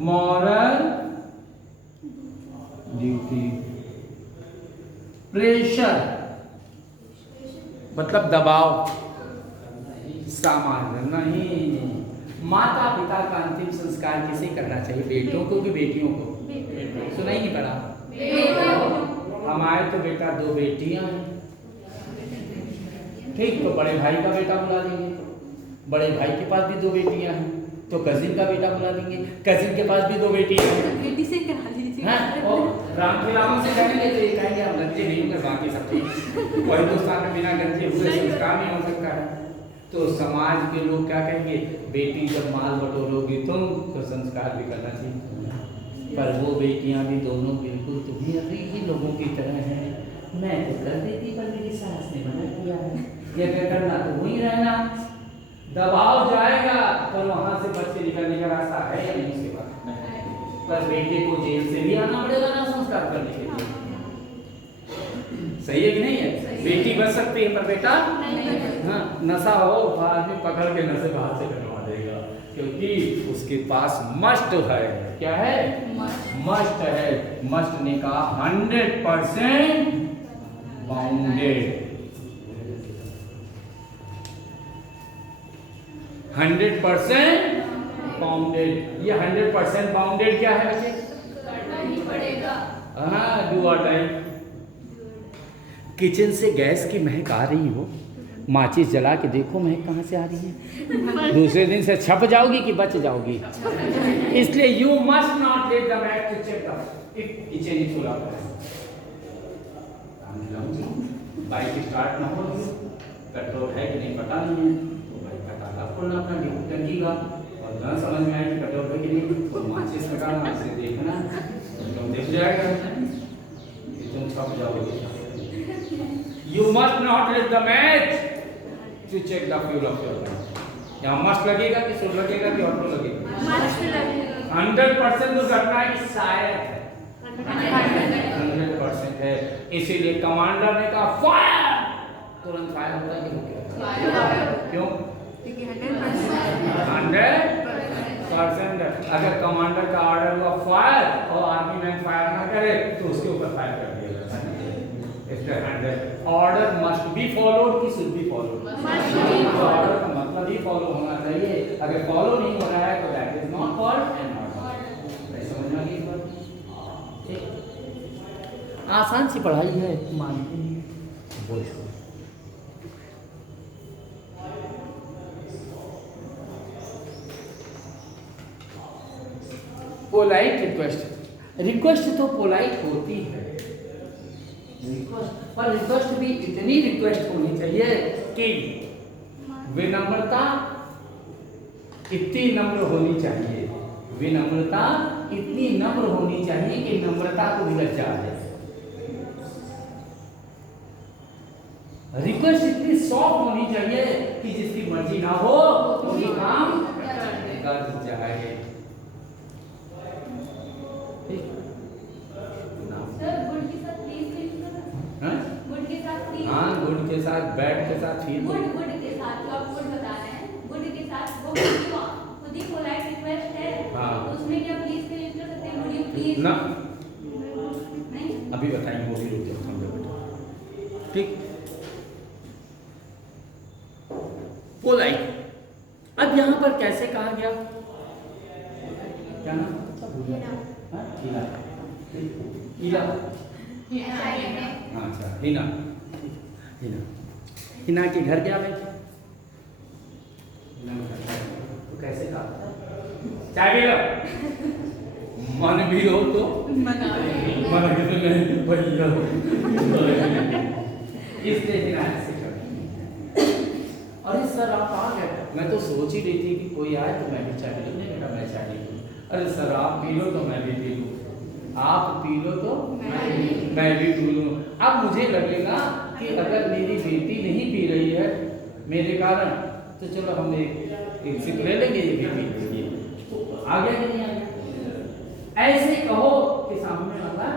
moral duty. Pressure मतलब दबाव, सामान्य नहीं। माता पिता का अंतिम संस्कार किसे करना चाहिए? बेटों को कि बेटियों को? सुना ही नहीं पड़ा? हमारे तो बेटा 2 बेटियां हैं, ठीक, तो बड़े भाई का बेटा बुला देंगे, बड़े भाई के पास भी 2 बेटियां हैं, तो कजिन का बेटा बुला देंगे, कजिन के पास भी 2 बेटियां हैं, बेटी से करा लीजिए। हैं? और राम के राम से कहेंगे तो ये कहेंगे हम गंजे नहीं होंगे, बाकी सब ठीक। और हिंदुस्तान में बिना गंजे हुए संस्कार नहीं हो सकता है। तो समाज के लोग क्या कहेंगे? बेटी जब माल बटोरोगी तुम तो संस्कार भी करना चाहिए। पर वो बेटियां भी दोनों बिल्कुल तुम्हें ही लोगों की तरह हैं। मैं तो कर देती पर मेरी सास ने मना किया है, ये क्या करना तो वही रहना। दबाव जाएगा पर वहां से बच के निकलने का रास्ता है या नहीं? उसके बाद पर बेटे को जेल से भी आना पड़ेगा ना संस्कार करने के लिए। सही है कि नहीं है? बेटी बच सकती है पर बेटा हाँ, नशा हो आदमी पकड़ के नशे बाहर से करवा देगा, क्योंकि उसके पास मस्ट है। क्या है? मस्ट है। मस्ट ने कहा 100% बाउंडेड। 100% बाउंडेड। ये 100% बाउंडेड क्या है बच्चे? करना ही पड़ेगा। हाँ, डू और डाई। किचन से गैस की महक आ रही हो, माचिस जला के देखो महक कहाँ से आ रही है। दूसरे दिन से छप जाओगी कि बच जाओगी। इसलिए you must not let the mat to check if kitchen is full of bike start ना हो, पेट्रोल है कि नहीं पता नहीं है, तो बाइक का ताला खोलना अपना टंकी का, और ना समझ में आए कि पेट्रोल है कि नहीं, तो माचिस लगाना, इसे देखना, तुम देख जाएगा कि तुम छप जाओगे। You must not let the match to check the fuel of your car. यहाँ must लगेगा कि should लगेगा कि auto लगेगा? मस्ट लगेगा। 100% दुर्घटना की शायद है। 100% है। इसीलिए कमांडर ने कहा फायर, तुरंत फायर होता है कि क्यों? क्योंकि 100% 100%। अगर कमांडर का ऑर्डर हुआ फायर और आर्मी मैन फायर ना करे तो उसके ऊपर फायर कर दिया जाता है। ऑर्डर मस्ट बी फॉलोड की शुड बी फॉलोड? ऑर्डर का मतलब ही फॉलो होना चाहिए। अगर फॉलो नहीं हो रहा है तो that is not called an order. समझ में आ गई बात? ठीक, आसान सी पढ़ाई है, मानते नहीं बोल। Polite request. रिक्वेस्ट तो पोलाइट होती है, पर रिक्वेस्ट भी इतनी रिक्वेस्ट होनी चाहिए कि विनम्रता इतनी नम्र होनी चाहिए, विनम्रता इतनी नम्र होनी चाहिए कि नम्रता को भी लज्जा आ जाए। रिक्वेस्ट इतनी सॉफ्ट होनी चाहिए कि जिसकी मर्जी ना हो तो ये काम कर जाए। हाँ, गुड के साथ, बैड के साथ, गुड के साथ, जो आप गुड बता रहे हैं, गुड के साथ वो खुद ही पोलाइट रिक्वेस्ट है। हाँ। उसमें क्या प्लीज का यूज कर सकते हैं? Would you please? ना, नहीं, अभी बताएंगे, वो भी रुक जाओ, समझो बेटा। ठीक, पोलाइट। अब यहाँ पर कैसे कहा गया? क्या नाम? हाँ, हीना। हीना। अच्छा, हिना। हिना, हिना के घर गया मैं। तो कैसे कहा? चाय पी लो। मन भी हो तो मन भी तो नहीं भैया। इसलिए हिना ऐसे कर। अरे सर आप आ गए। मैं तो सोच ही रही थी कि कोई आए तो मैं भी चाय पी लूँ। नहीं बेटा, मैं चाय नहीं पीऊँ। अरे सर आप पी लो तो मैं भी पी लूँ, आप पी लो तो मैं भी पी लूँ। अब मुझे लगेगा कि अगर मेरी बेटी नहीं पी रही है मेरे कारण, तो चलो हम एक सिप ले लेंगे, ये भी पी लेंगे। तो आ गया कि नहीं आ गया? ऐसे कहो कि सामने वाला।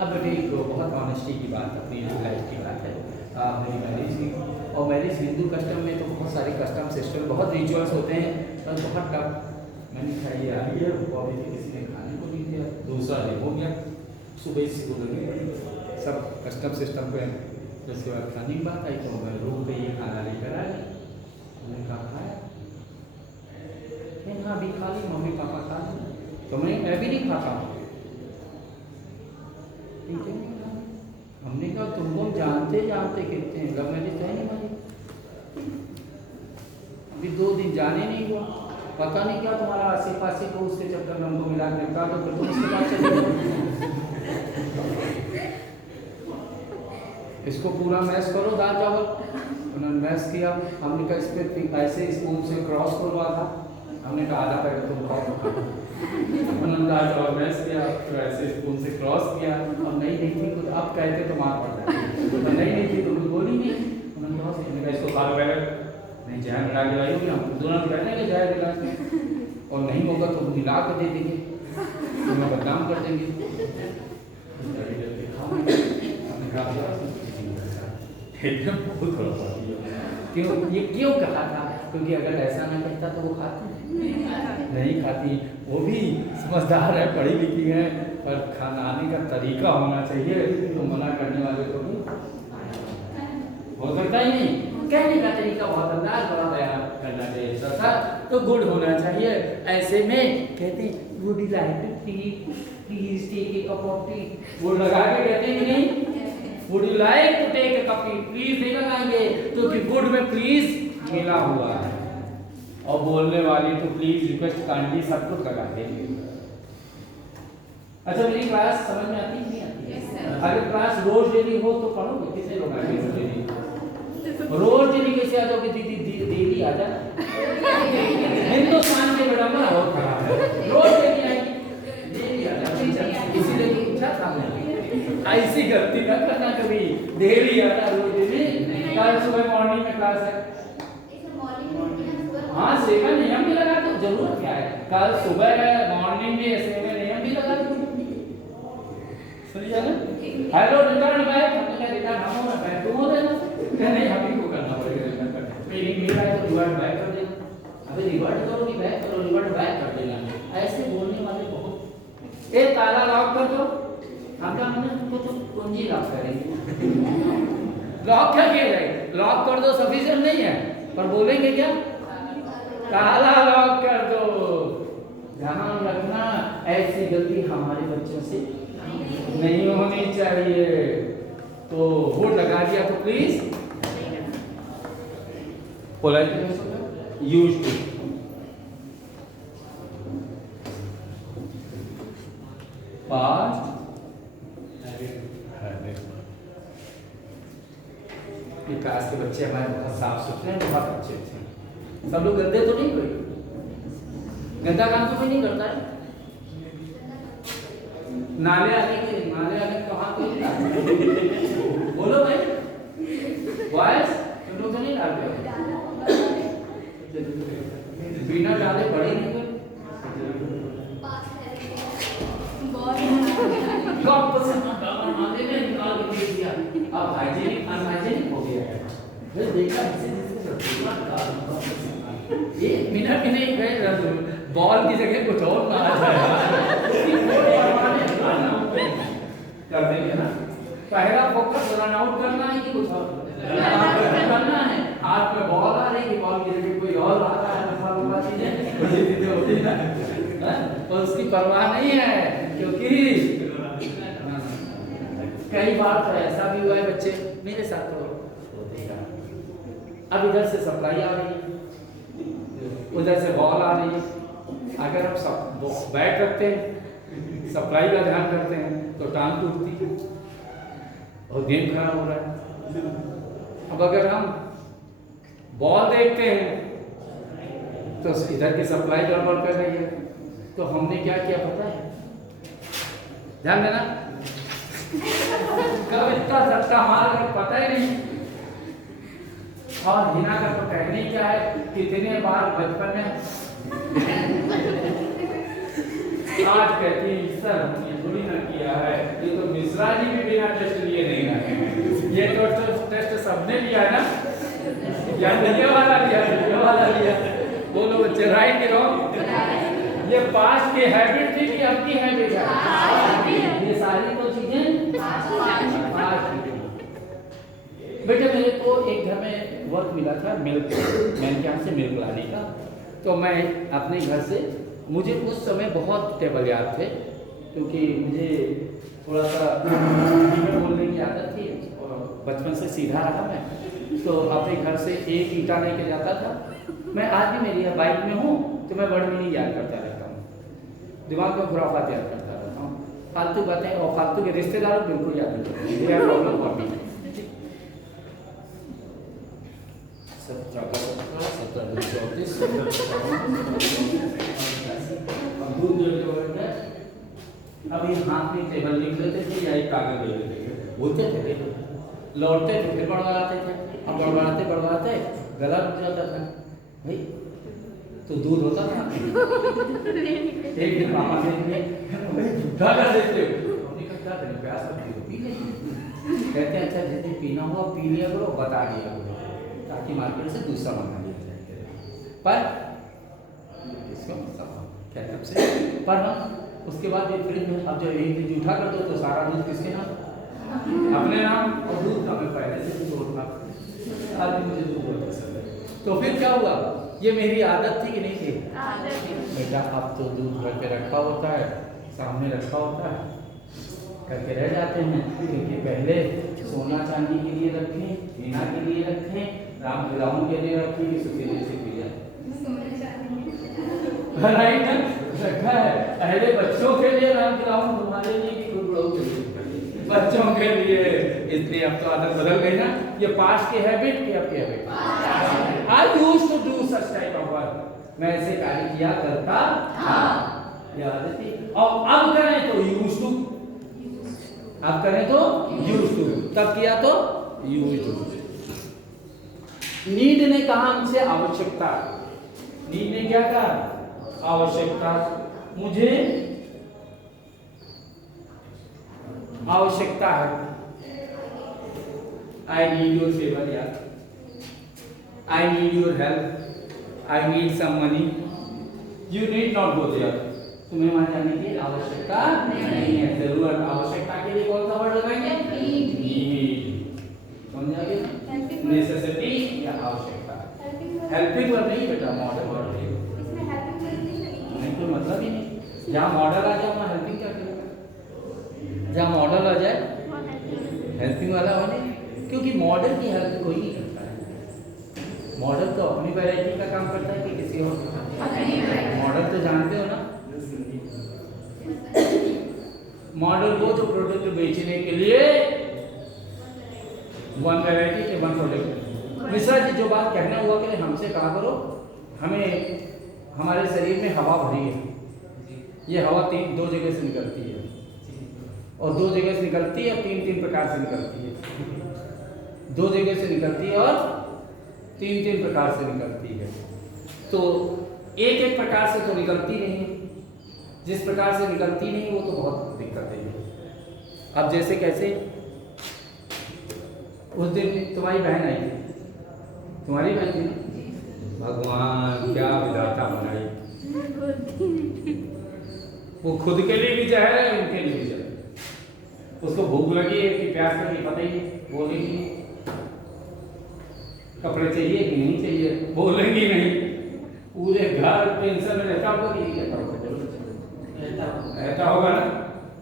अब बेटे तो बहुत ऑनेस्टी की बात, अपनी लाइफ की बात है। मेरी मैरिज की, और मैरिज हिंदू कस्टम में तो बहुत सारे कस्टम सिस्टम, बहुत रिचुअल्स होते हैं, पर बहुत टफ। मैंने खाई आ रही है, वो अभी किसी ने खाने को नहीं दिया, दूसरा दिन हो गया, सुबह से बोलेंगे सब कस्टम सिस्टम पे। उसके बाद खाने की बात आई तो मैं रूम पे ये खाना लेकर आ गई। मैंने कहा खाया? हाँ अभी खा ली, मम्मी पापा खा ली, तो मैं भी नहीं खाता हूँ। ठीक है, हमने कहा तुमको जानते जानते कितने लव मैरिज है नहीं हमारी, अभी 2 दिन जाने नहीं हुआ, पता नहीं क्या तुम्हारा आसे पासे को उसके चक्कर में हमको मिला के रखा, तो फिर तुम इसके बाद चले इसको पूरा मैश करो दाल चावल। उन्होंने मैश किया, हमने कहा इस पर ऐसे स्पून से क्रॉस करवा था, हमने कहा आधा पैकेट तुम खाओ। उन्होंने दाल चावल मैश किया, फिर ऐसे स्पून से क्रॉस किया, और नहीं थी कुछ, अब कहते तो मार पड़ता है, नहीं थी तो कुछ बोली नहीं। उन्होंने कहा इसको खा लो पहले, नहीं जहर मिला के लाई होगी, हम दोनों कहते हैं कि जहर मिला के, और नहीं होगा तो मिला कर दे देंगे, तुम्हें बदनाम कर देंगे। एकदम बहुत बड़ा क्यों ये क्यों कहा था? क्योंकि अगर ऐसा ना कहता तो वो खाती नहीं खाती। वो भी समझदार है, पढ़ी लिखी है, पर खाने का तरीका होना चाहिए। तो मना करने वाले को भी हो सकता ही नहीं, कहने का तरीका बहुत अंदाज बड़ा बयान करना चाहिए सर, तो गुड होना चाहिए। ऐसे में कहते would you like to please take a cup of tea, वो लगा के कहते हैं कि नहीं, would you like to take a cup tea, please नहीं लगाएंगे क्योंकि गुड में प्लीज मिला हुआ है। और बोलने वाली तो प्लीज, रिक्वेस्ट, काइंडली सब कुछ लगा देंगे। अच्छा मेरी क्लास समझ में आती नहीं आती? अगर क्लास रोज डेली हो तो पढ़ोगे? किसे लोग आएंगे रोज डेली? रोज डेली कैसे आ जाओगे? दीदी डेली आ जाना। हिंदुस्तान के विडंबना बहुत खराब है, रोज डेली आएगी, डेली आ जाना। इसीलिए तो पूछा था मैंने, ऐसी गलती न करना कभी, डेली आना रोज डेली। कल सुबह मॉर्निंग में क्लास है, हाँ सेवा नियम भी लगा दो, जरूरत क्या है? कल सुबह मॉर्निंग में सेवा नियम भी लगा दो, समझिए ना? हेलो रिटर्न बैक, हमने रिटर्न हम हो बैक तुम हो देना, नहीं हम ही को करना पड़ेगा। मेरी मिल रहा है तो रिवर्ट बैक कर देना, अबे रिवर्ट करो कि बैक करो, रिवर्ट बैक कर देना। ऐसे बोलने वाले बहुत। ए ताला लॉक कर दो, हम क्या हमने तुमको तो कुंजी लॉक करेंगे। लॉक क्या किया जाए? लॉक कर दो सफिशिएंट नहीं है, पर बोलेंगे क्या? ताला लॉक कर दो। ध्यान रखना ऐसी गलती हमारे बच्चों से नहीं होनी चाहिए। तो वुड लगा दिया तो please politely use to. Past class के बच्चे हमारे बहुत साफ सुथरे हैं, बहुत अच्छे हैं। सब लोग गंदे तो नहीं, कोई गंदा काम तो कोई नहीं करता है। नाले आने कहाँ कोई बोलो भाई, बॉयज तुम लोग तो नहीं डालते हो? बिना डाले बड़े नहीं कोई नाले में निकाल के दे दिया। अब हाइजीनिक अनहाइजीनिक हो गया है। देखा एक मिनट भी नहीं गए, बॉल की जगह कुछ और ना आ जाए कर देंगे ना। पहला फोकस रन आउट करना है कि कुछ और करना है? हाथ में बॉल आ रही है, बॉल की जगह कोई और आ रहा है, लंबा चीजें होती है और उसकी परवाह नहीं है। क्योंकि कई बार तो ऐसा भी हुआ है, बच्चे मेरे साथ तो अब इधर से सप्लाई आ रही है, उधर से बॉल आ रही है। अगर हम सब बैट रखते हैं, सप्लाई का ध्यान करते हैं तो टांग टूटती है और गेम खराब हो रहा है। अब अगर हम बॉल देखते हैं तो इधर की सप्लाई गड़बड़ कर रही है, तो हमने क्या किया पता है? ध्यान देना, कब इतना सट्टा मार कर पता ही नहीं। और हिना का तो कहने क्या है, कितने बार बचपन में आज कहती सर हमने थोड़ी ना किया है, ये तो मिश्रा जी भी बिना टेस्ट लिए नहीं आए। ये तो टेस्ट सबने लिया है ना, या ये वाला लिया। बोलो बच्चे राइट की रॉन्ग? ये पास्ट की हैबिट थी कि अब की हैबिट है? ये सारी तो चीजें बेटे। मेरे को एक घर में वर्क मिला था मिल्क, मैंने यहाँ से मिल्क लाने का। तो मैं अपने घर से, मुझे उस समय बहुत टेबल याद थे क्योंकि मुझे थोड़ा सा बोलने की आदत थी और बचपन से सीधा रहा मैं। तो अपने घर से एक ईंटा लेके जाता था मैं। आज भी मेरी बाइक में हूँ तो मैं बड़ मिनी याद करता रहता हूँ, दिमाग में खुराफात याद करता रहता हूँ, फालतू बातें और फालतू के रिश्तेदारों बिल्कुल याद नहीं करते। Problem for me. 17 अभी हाथ में टेबल लिख लेते थे या एक कागज ले लेते थे, बोलते थे, लौटते थे, फिर बड़बड़ाते थे। अब बड़बड़ाते गला रुक जाता था भाई। तो दूध होता था एक दिन मामा ने झूठा कर देते हो, हमने कहा क्या करें, प्यास लगती हो पी लेंगे। कहते हैं अच्छा जितने पीना हुआ पी लिया करो, बता दिया करो, ताकि मार्केट से दूसरा मंगा लिया जाए। पर इसका मतलब क्या है से पर हम उसके बाद ये फ्रिज में अब जब एक दिन जूठा कर दो तो सारा दूध किसके नाम? अपने नाम। और दूध का मैं पहले से भी छोड़ना, आज भी मुझे दूध बहुत पसंद है। तो फिर क्या हुआ, ये मेरी आदत थी कि नहीं थी? बेटा अब तो दूध घर पे रखा होता है, सामने रखा होता है, करके रह जाते हैं, क्योंकि पहले सोना चांदी के लिए रखें, पीना के लिए रखें, राम खिलाऊं के लिए रखें कि सुखी से पी जाए। राइट है, रखा है पहले बच्चों के लिए, राम खिलाऊं तुम्हारे लिए कि खुद बड़ों के लिए, बच्चों के लिए। इसलिए अब तो आदत बदल गई ना, ये पास्ट की हैबिट की अब की habit. I used to do such type of work, मैं ऐसे कार्य किया करता था, ये आदत थी। और अब करें तो यूज्ड टू, अब करें तो यूज्ड टू, तब किया तो यूज्ड टू। नीड ने कहा हमसे आवश्यकता, नीड ने क्या कहा? आवश्यकता। मुझे आवश्यकता है, आई नीड योर फेवर यार, I need your help, I need some money, you need not go there. तुम्हें वहां जाने की आवश्यकता नहीं है, जरूरत। आवश्यकता के लिए कौन सा वर्ड लगाएंगे? नीड। समझ गए? नेसेसिटी या आवश्यकता। हेल्पिंग वर्ड नहीं बेटा, मॉडल वर्ड है। नहीं कोई मतलब ही नहीं, जहाँ मॉडल आ जाए वहाँ हेल्पिंग क्या करेगा? जहाँ मॉडल आ जाए हेल्पिंग वाला हो नहीं, क्योंकि मॉडल की हेल्प कोई नहीं करता है। मॉडल तो अपनी वैरायटी का काम करता है कि किसी और का? मॉडल तो जानते हो ना, मॉडल वो जो प्रोडक्ट बेचने के लिए वन वैरायटी के वन प्रोडक्ट। मिश्रा जी जो बात कहना हुआ कि हमसे कहा करो, हमें हमारे शरीर में हवा भरी है, ये हवा दो जगह से निकलती है, और दो जगह से निकलती है और तीन प्रकार से निकलती है। दो जगह से निकलती है और तीन प्रकार से निकलती है। तो एक प्रकार से तो निकलती नहीं है, जिस प्रकार से निकलती नहीं वो तो बहुत दिक्कत है। अब जैसे कैसे उस दिन तुम्हारी बहन आई थी, तुम्हारी बहन थी, भगवान क्या विधाता बनाई, वो खुद के लिए भी जहर है, उनके लिए भी जहर। उसको भूख लगी है कि प्यास लगी पता ही नहीं, बोलेगी कपड़े चाहिए कि नहीं चाहिए, बोलेंगी नहीं, पूरे घर टेंशन में रहता होगा कि रहता होगा ना,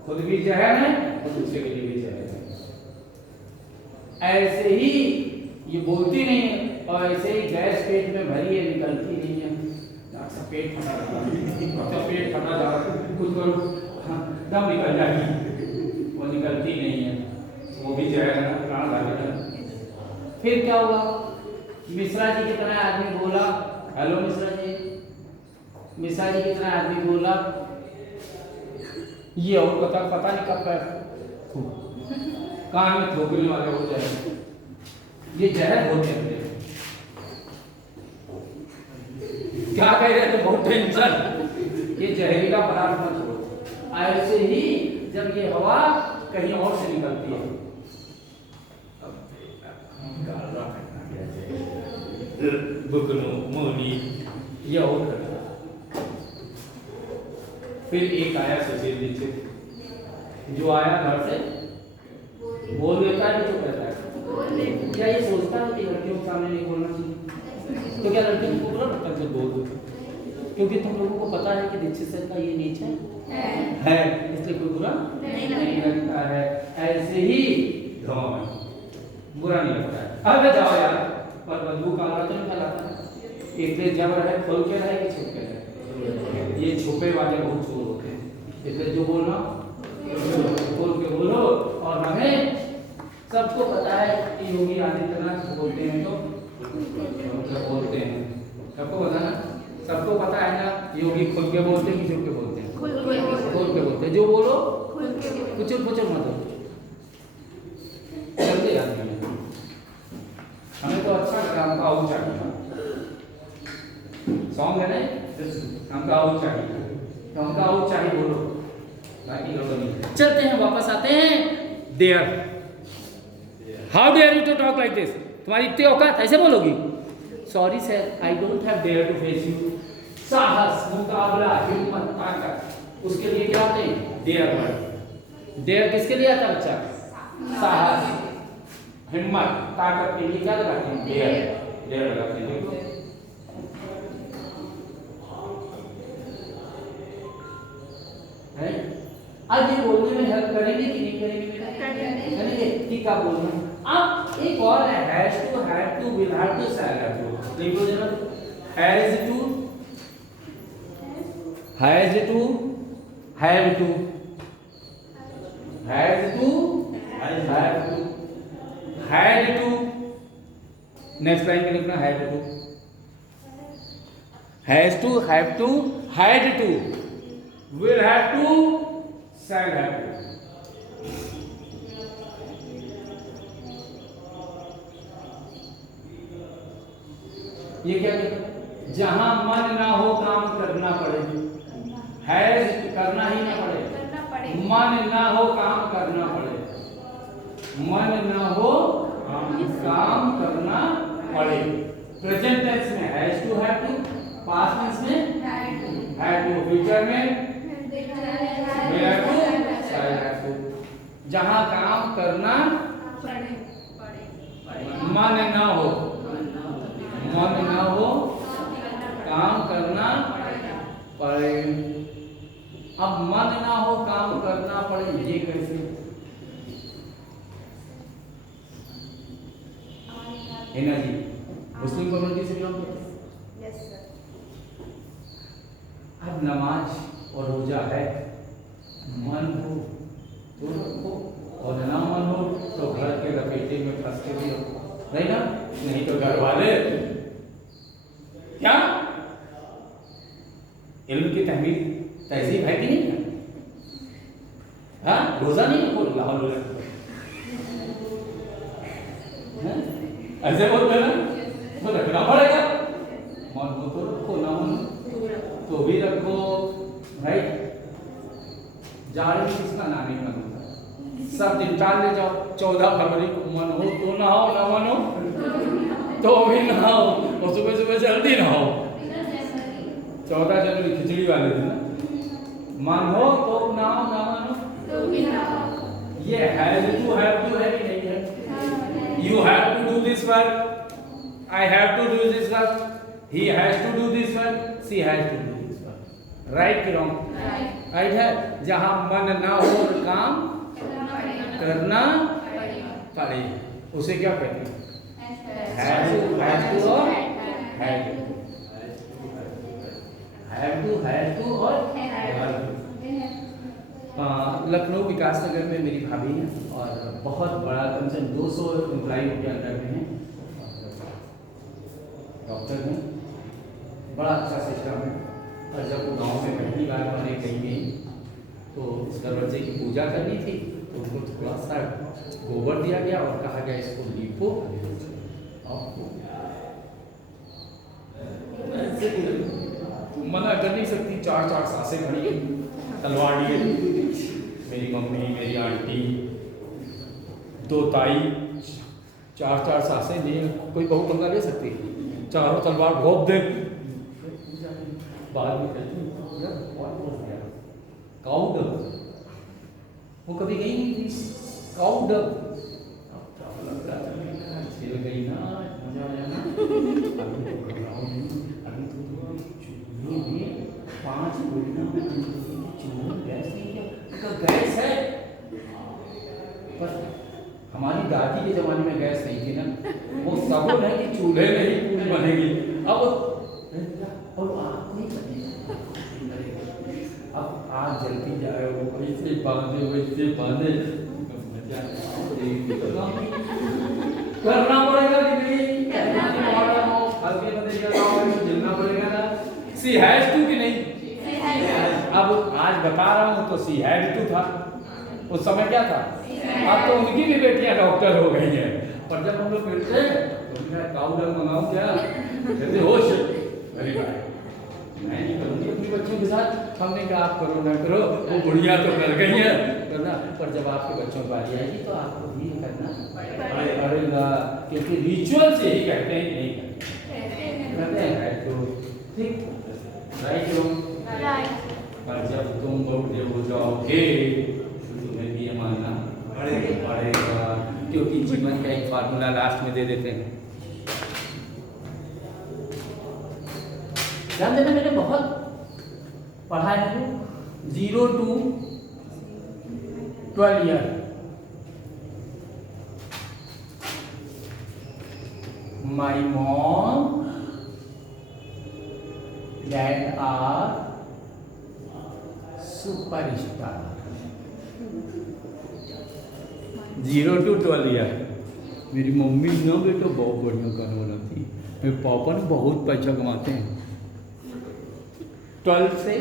खुद भी जहर है और दूसरे के लिए भी जहर है। ऐसे ही ये बोलती नहीं है, और ऐसे ही गैस पेट में भरी है, निकलती नहीं है, पेट फटा जा रहा है, पेट फटा जा रहा है, कुछ दम निकल जाएगी, वो निकलती नहीं है, वो भी जहर है, प्राण घातक है। फिर क्या हुआ? मिश्रा जी की तरह आदमी बोला, हेलो मिश्रा जी, मिश्रा जी की तरह आदमी बोला, ये और पता नहीं कब कान में थोपने वाले हो जाए, ये जहर होते हैं। क्या कह रहे थे? बहुत टेंशन, ये जहरीला पदार्थ मत छोड़ो। ऐसे ही जब ये हवा कहीं और से निकलती है, ये और फिर एक आया सचिन दीक्षित, जो आया घर से बोल देता है, चुप रहता है। क्या ये सोचता है कि लड़कियों के सामने नहीं बोलना चाहिए? तो क्या लड़कियों को बुरा लगता है बोल दो? क्योंकि तुम लोगों को पता है कि दीक्षित सर का ये नेचर है, इसलिए कोई बुरा नहीं लगता है। ऐसे ही बुरा नहीं लगता है। अब जाओ यार, पर बदबू का तो नहीं फैलाता है। एक जब रहे खोल के रहे कि छुप के रहे, ये छुपे वाले बहुत चोर होते हैं। इसलिए जो बोलना खोल के बोलो। और हमें सबको पता है कि योगी आदित्यनाथ बोलते हैं तो बोलते हैं, सबको पता ना, सबको पता है ना, योगी खुल के बोलते हैं कि छुप के बोलते हैं? खोल के बोलते हैं। जो बोलो कुचल पुचल मत हो, जल्दी आदमी है। हमें तो अच्छा लगा, हमका आउट चाहिए सॉन्ग है ना, हमका आउट चाहिए, तो हमका आउट चाहिए बोलो, बाकी लोग नहीं। चलते हैं, वापस आते हैं there. How dare you to talk like this, तुम्हारी इतनी औकात ऐसे बोलोगी? Sorry sir, I don't have dare to face you. साहस, मुकाबला, हिम्मत, ताकत, उसके लिए क्या होते हैं? Dare word. डेयर किसके लिए आता है बच्चा? साहस, हिम्मत, ताकत के लिए क्या लगाते हैं? डेयर। डेयर लगाते हैं। देखो है, अब ये बोलने में हेल्प करेंगे कि नहीं करेंगे? करेंगे। ठीक है, बोलना। अब एक और है, has to, had to, will have to, shall have to. देखो जरा, has to, has to, have to, has to, have to, had to, next line में लिखना had to, has to, have to, had to, will have to, shall have to। ये क्या है? जहां मन ना हो काम करना पड़े, हैज करना ही ना पड़े, मन ना हो काम करना पड़े, मन ना हो काम करना पड़े। प्रेजेंट टेंस में has to, have to, past tense में हैड टू, फ्यूचर में जहां काम करना मन ना हो, मन ना हो काम करना पड़े। अब मन ना हो काम करना पड़े, ये कैसे? है ना जी, मुस्लिम कम्युनिटी से बिलोंग करते हैं। अब नमाज और रोजा है, मन हो तो रखो और ना मन हो तो घर के लपेटे में फंस के भी रखो, नहीं ना? नहीं तो घर वाले क्या इल्म की तहजीब है कि नहीं? हाँ, रोजा नहीं रखो, लाहौल ऐसे बोलते हैं ना, तो रखना पड़ेगा। मन हो तो रखो, ना मन तो भी रखो, राइट? जाड़े में किसका नानी मन होता है? सब दिन टाल ले जाओ, 14 फरवरी को मन हो तो नहाओ, ना मन हो तो भी नहाओ, और सुबह सुबह जल्दी नहाओ। 14 जनवरी खिचड़ी वाले दिन ना, मन हो तो नहाओ, ना मन हो तो भी नहाओ। ये हैव टू, हैव टू है कि नहीं है? You have to do this work, I have to do this work, he has to do this work, she has to do this work, right कि wrong? राइट है। जहां मन ना हो काम करना पड़े, उसे क्या कहते हैं? हैव टू, हैव टू और have to, have to, have to और हैव टू। लखनऊ विकास नगर में मेरी भाभी है और बहुत बड़ा, कम से कम 200 एम्प्लॉई के अंदर में है, डॉक्टर हैं, बड़ा अच्छा सिस्टम है। और जब वो गांव में पहली बार हमारे कहीं गई तो उस दरवाजे की पूजा करनी थी, तो उनको थोड़ा सा गोबर दिया गया और कहा गया इसको लीपो। मना कर नहीं सकती, 4 सासें खड़ी, तलवार लिए, मेरी मम्मी, मेरी आंटी, 2 ताई, 4 सासें नहीं, कोई बहू पंगा ले सकती? चारों तलवार घोप दे, बाद में कहती काऊ डब, वो कभी गई नहीं थी, काऊ डब, खेल गई ना, मजा आया ना। अभी तो 5 गैस नहीं है, तो गैस है, पर हमारी दादी के जमाने में गैस नहीं थी ना, वो सबूत है कि चूल्हे में ही पूरी बनेगी। अब और आग नहीं बनेगी, अब आग जलती जा रहे हो, ऐसे बांधे वैसे बांधे, करना पड़ेगा कि नहीं? हल्के बंदे जलना पड़ेगा ना। सी हैज टू कि नहीं? अब आज बता रहा हूँ तो सी हैड टू था, उस समय क्या था? अब तो उनकी भी बेटियां डॉक्टर हो गई हैं। पर जब हम लोग मिलते तो मैं काऊ डंग मंगाऊं क्या? कहते होश, अरे भाई मैं नहीं करूँगी अपनी बच्चों के साथ। हमने कहा आप करो ना करो, वो बुढ़िया तो कर गई है, करना, पर जब आपके बच्चों की बारी आएगी तो आपको भी करना पड़ेगा, क्योंकि रिचुअल से ही कहते हैं, नहीं कहते हैं राइट। तो ठीक राइट हो, पर जब तुम बड़े हो जाओगे तो तुम्हें भी ये मानना पड़ेगा, क्योंकि जीवन का एक फार्मूला लास्ट में दे देते हैं। ध्यान देना, मैंने बहुत पढ़ा है 0 to 12 year. My mom dad are superstar. 0 to 12 year. मेरी मम्मी ना बेटा बहुत बढ़िया गाना बनाती, मेरे पापा ने बहुत पैसा कमाते हैं। 12 से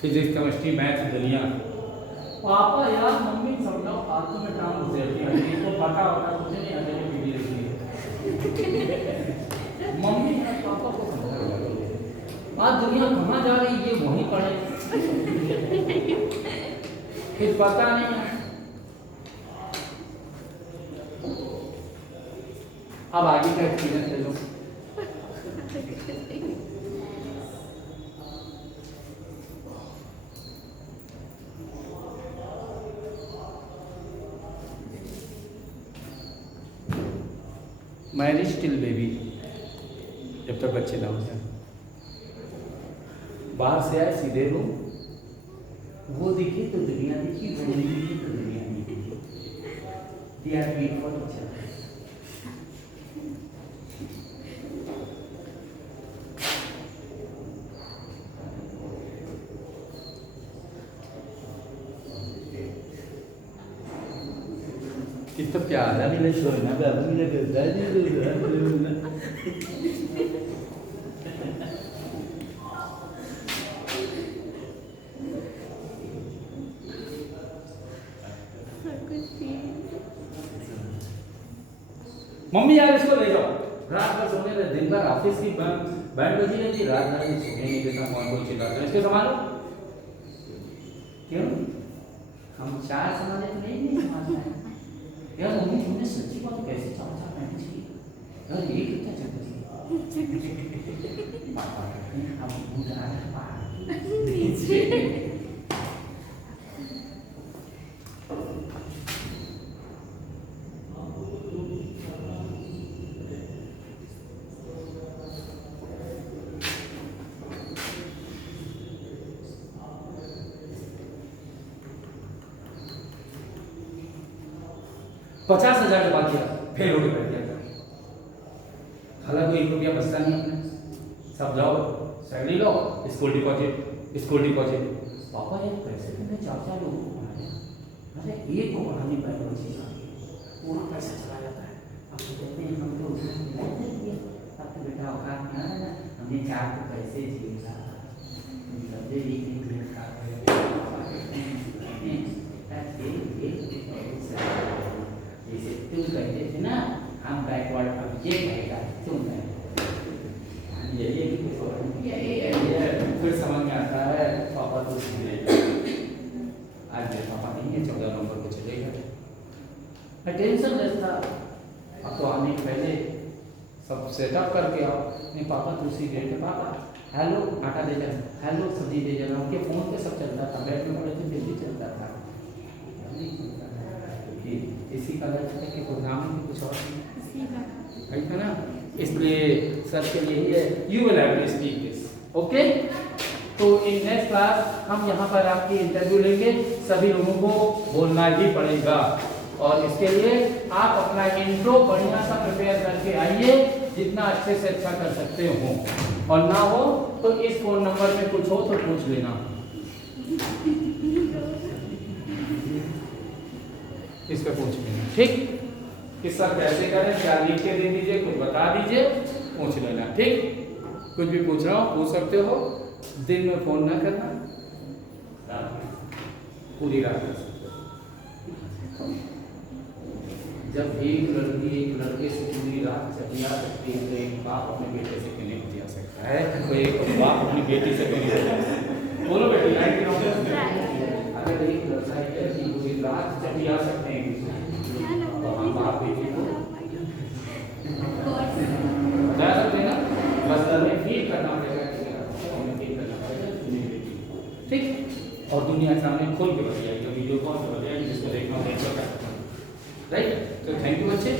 फिजिक्स, केमिस्ट्री, मैथ, दुनिया। पापा यार मम्मी समझाओ, फालतू में काम घुसे रहती है, इनको पता होता कुछ नहीं, अगर वीडियो देखिए मम्मी यार पापा को समझाओ, आज दुनिया कहाँ जा रही है वहीं पढ़े, फिर पता नहीं है। अब आगे का एक्सपीरियंस ले लो। मैरिज टिल बेबी, जब तक बच्चे ना हो जाए। बाहर से आए सीधे रूम, वो दिखी तो दुनिया दिखी, वो नहीं दिखी तो दुनिया नहीं दिखी। They are made for each other. कितना प्यारा मिले सोना बाबू मिले मम्मी यार इसको ले जाओ, रात भर सोने दे, दिन भर ऑफिस की बैंड बजी रहती, रात भर में सोने नहीं देता, कौन कोई चिल्लाता है, इसके संभालो। क्यों हम चार संभाले तो नहीं संभालता है यार। मम्मी तुमने सच्ची बात कैसे चाचा मैनेज की यार, ये कितना चलता है पापा कहते हैं हम बुरा है $50,000 जमा किया, फेल हो गया। हालांकि 1 रुपया बचता नहीं है, सब जाओ सैलरी लो, स्कूल डिपॉजिट। पापा ये पैसे तुमने 4 लोगों को पढ़ाया, अरे एक को पढ़ाने पर चीज पूरा पैसा चला जाता है। अब तो कहते हैं हम तो अब तो बेटा औकात में आया ना, हमने 4 को पैसे जिएगा जैसे तुम कहते थे ना हम बैकवर्ड, अब ये कहेगा तुम कहेगा, यही फिर समझ में आता है। पापा तो आज पापा नहीं है, 14 नवंबर को चलेगा, टेंशन लेता। अब तो आने के पहले सब सेटअप करके आओ, नहीं पापा तो उसी डेट पे पापा हेलो आटा दे जाना, हेलो सब्जी दे जाना, उनके फोन पे सब चलता था, बैठ में पड़े थे जल्दी चलता था, इसी का लक्ष्य है कि प्रोग्रामिंग में कुछ और नहीं है ना, इसलिए सर के लिए ही है, you will have to speak this, okay. तो इन नेक्स्ट क्लास हम यहाँ पर आपकी इंटरव्यू लेंगे, सभी लोगों को बोलना ही पड़ेगा, और इसके लिए आप अपना इंट्रो बढ़िया सा प्रिपेयर करके आइए, जितना अच्छे से अच्छा कर सकते हो, और ना हो तो इस फोन नंबर पे कुछ हो तो पूछ लेना, इस पे पूछ लेना, ठीक। कि सर कैसे करें, क्या लिख के दे दीजिए, कुछ बता दीजिए, पूछ लेना, ठीक। कुछ भी पूछ रहा हूँ पूछ सकते हो, दिन में फोन ना करना। पूरी रात कर सकते हो। जब एक लड़की एक लड़के से पूरी रात चटिया सकती है तो एक बाप अपने बेटे से क्यों नहीं बतिया सकता है? तो एक बाप अपनी बेटी से क्यों नहीं बतिया सकता? बोलो बेटी, लाइट की नौकरी। अगर एक लड़का एक लड़की पूरी रात चटिया सकते हैं तो हम बाप बेटी को बता सकते हैं ना? बस हमें फील करना पड़ेगा, हमें फील करना पड़ेगा अपनी बेटी को। ठीक, और दुनिया के सामने खोल के बताइएगा, वीडियो कॉल पे बताइएगा, जिसको देखना हो देख सकता है। राइट, तो थैंक यू बच्चे।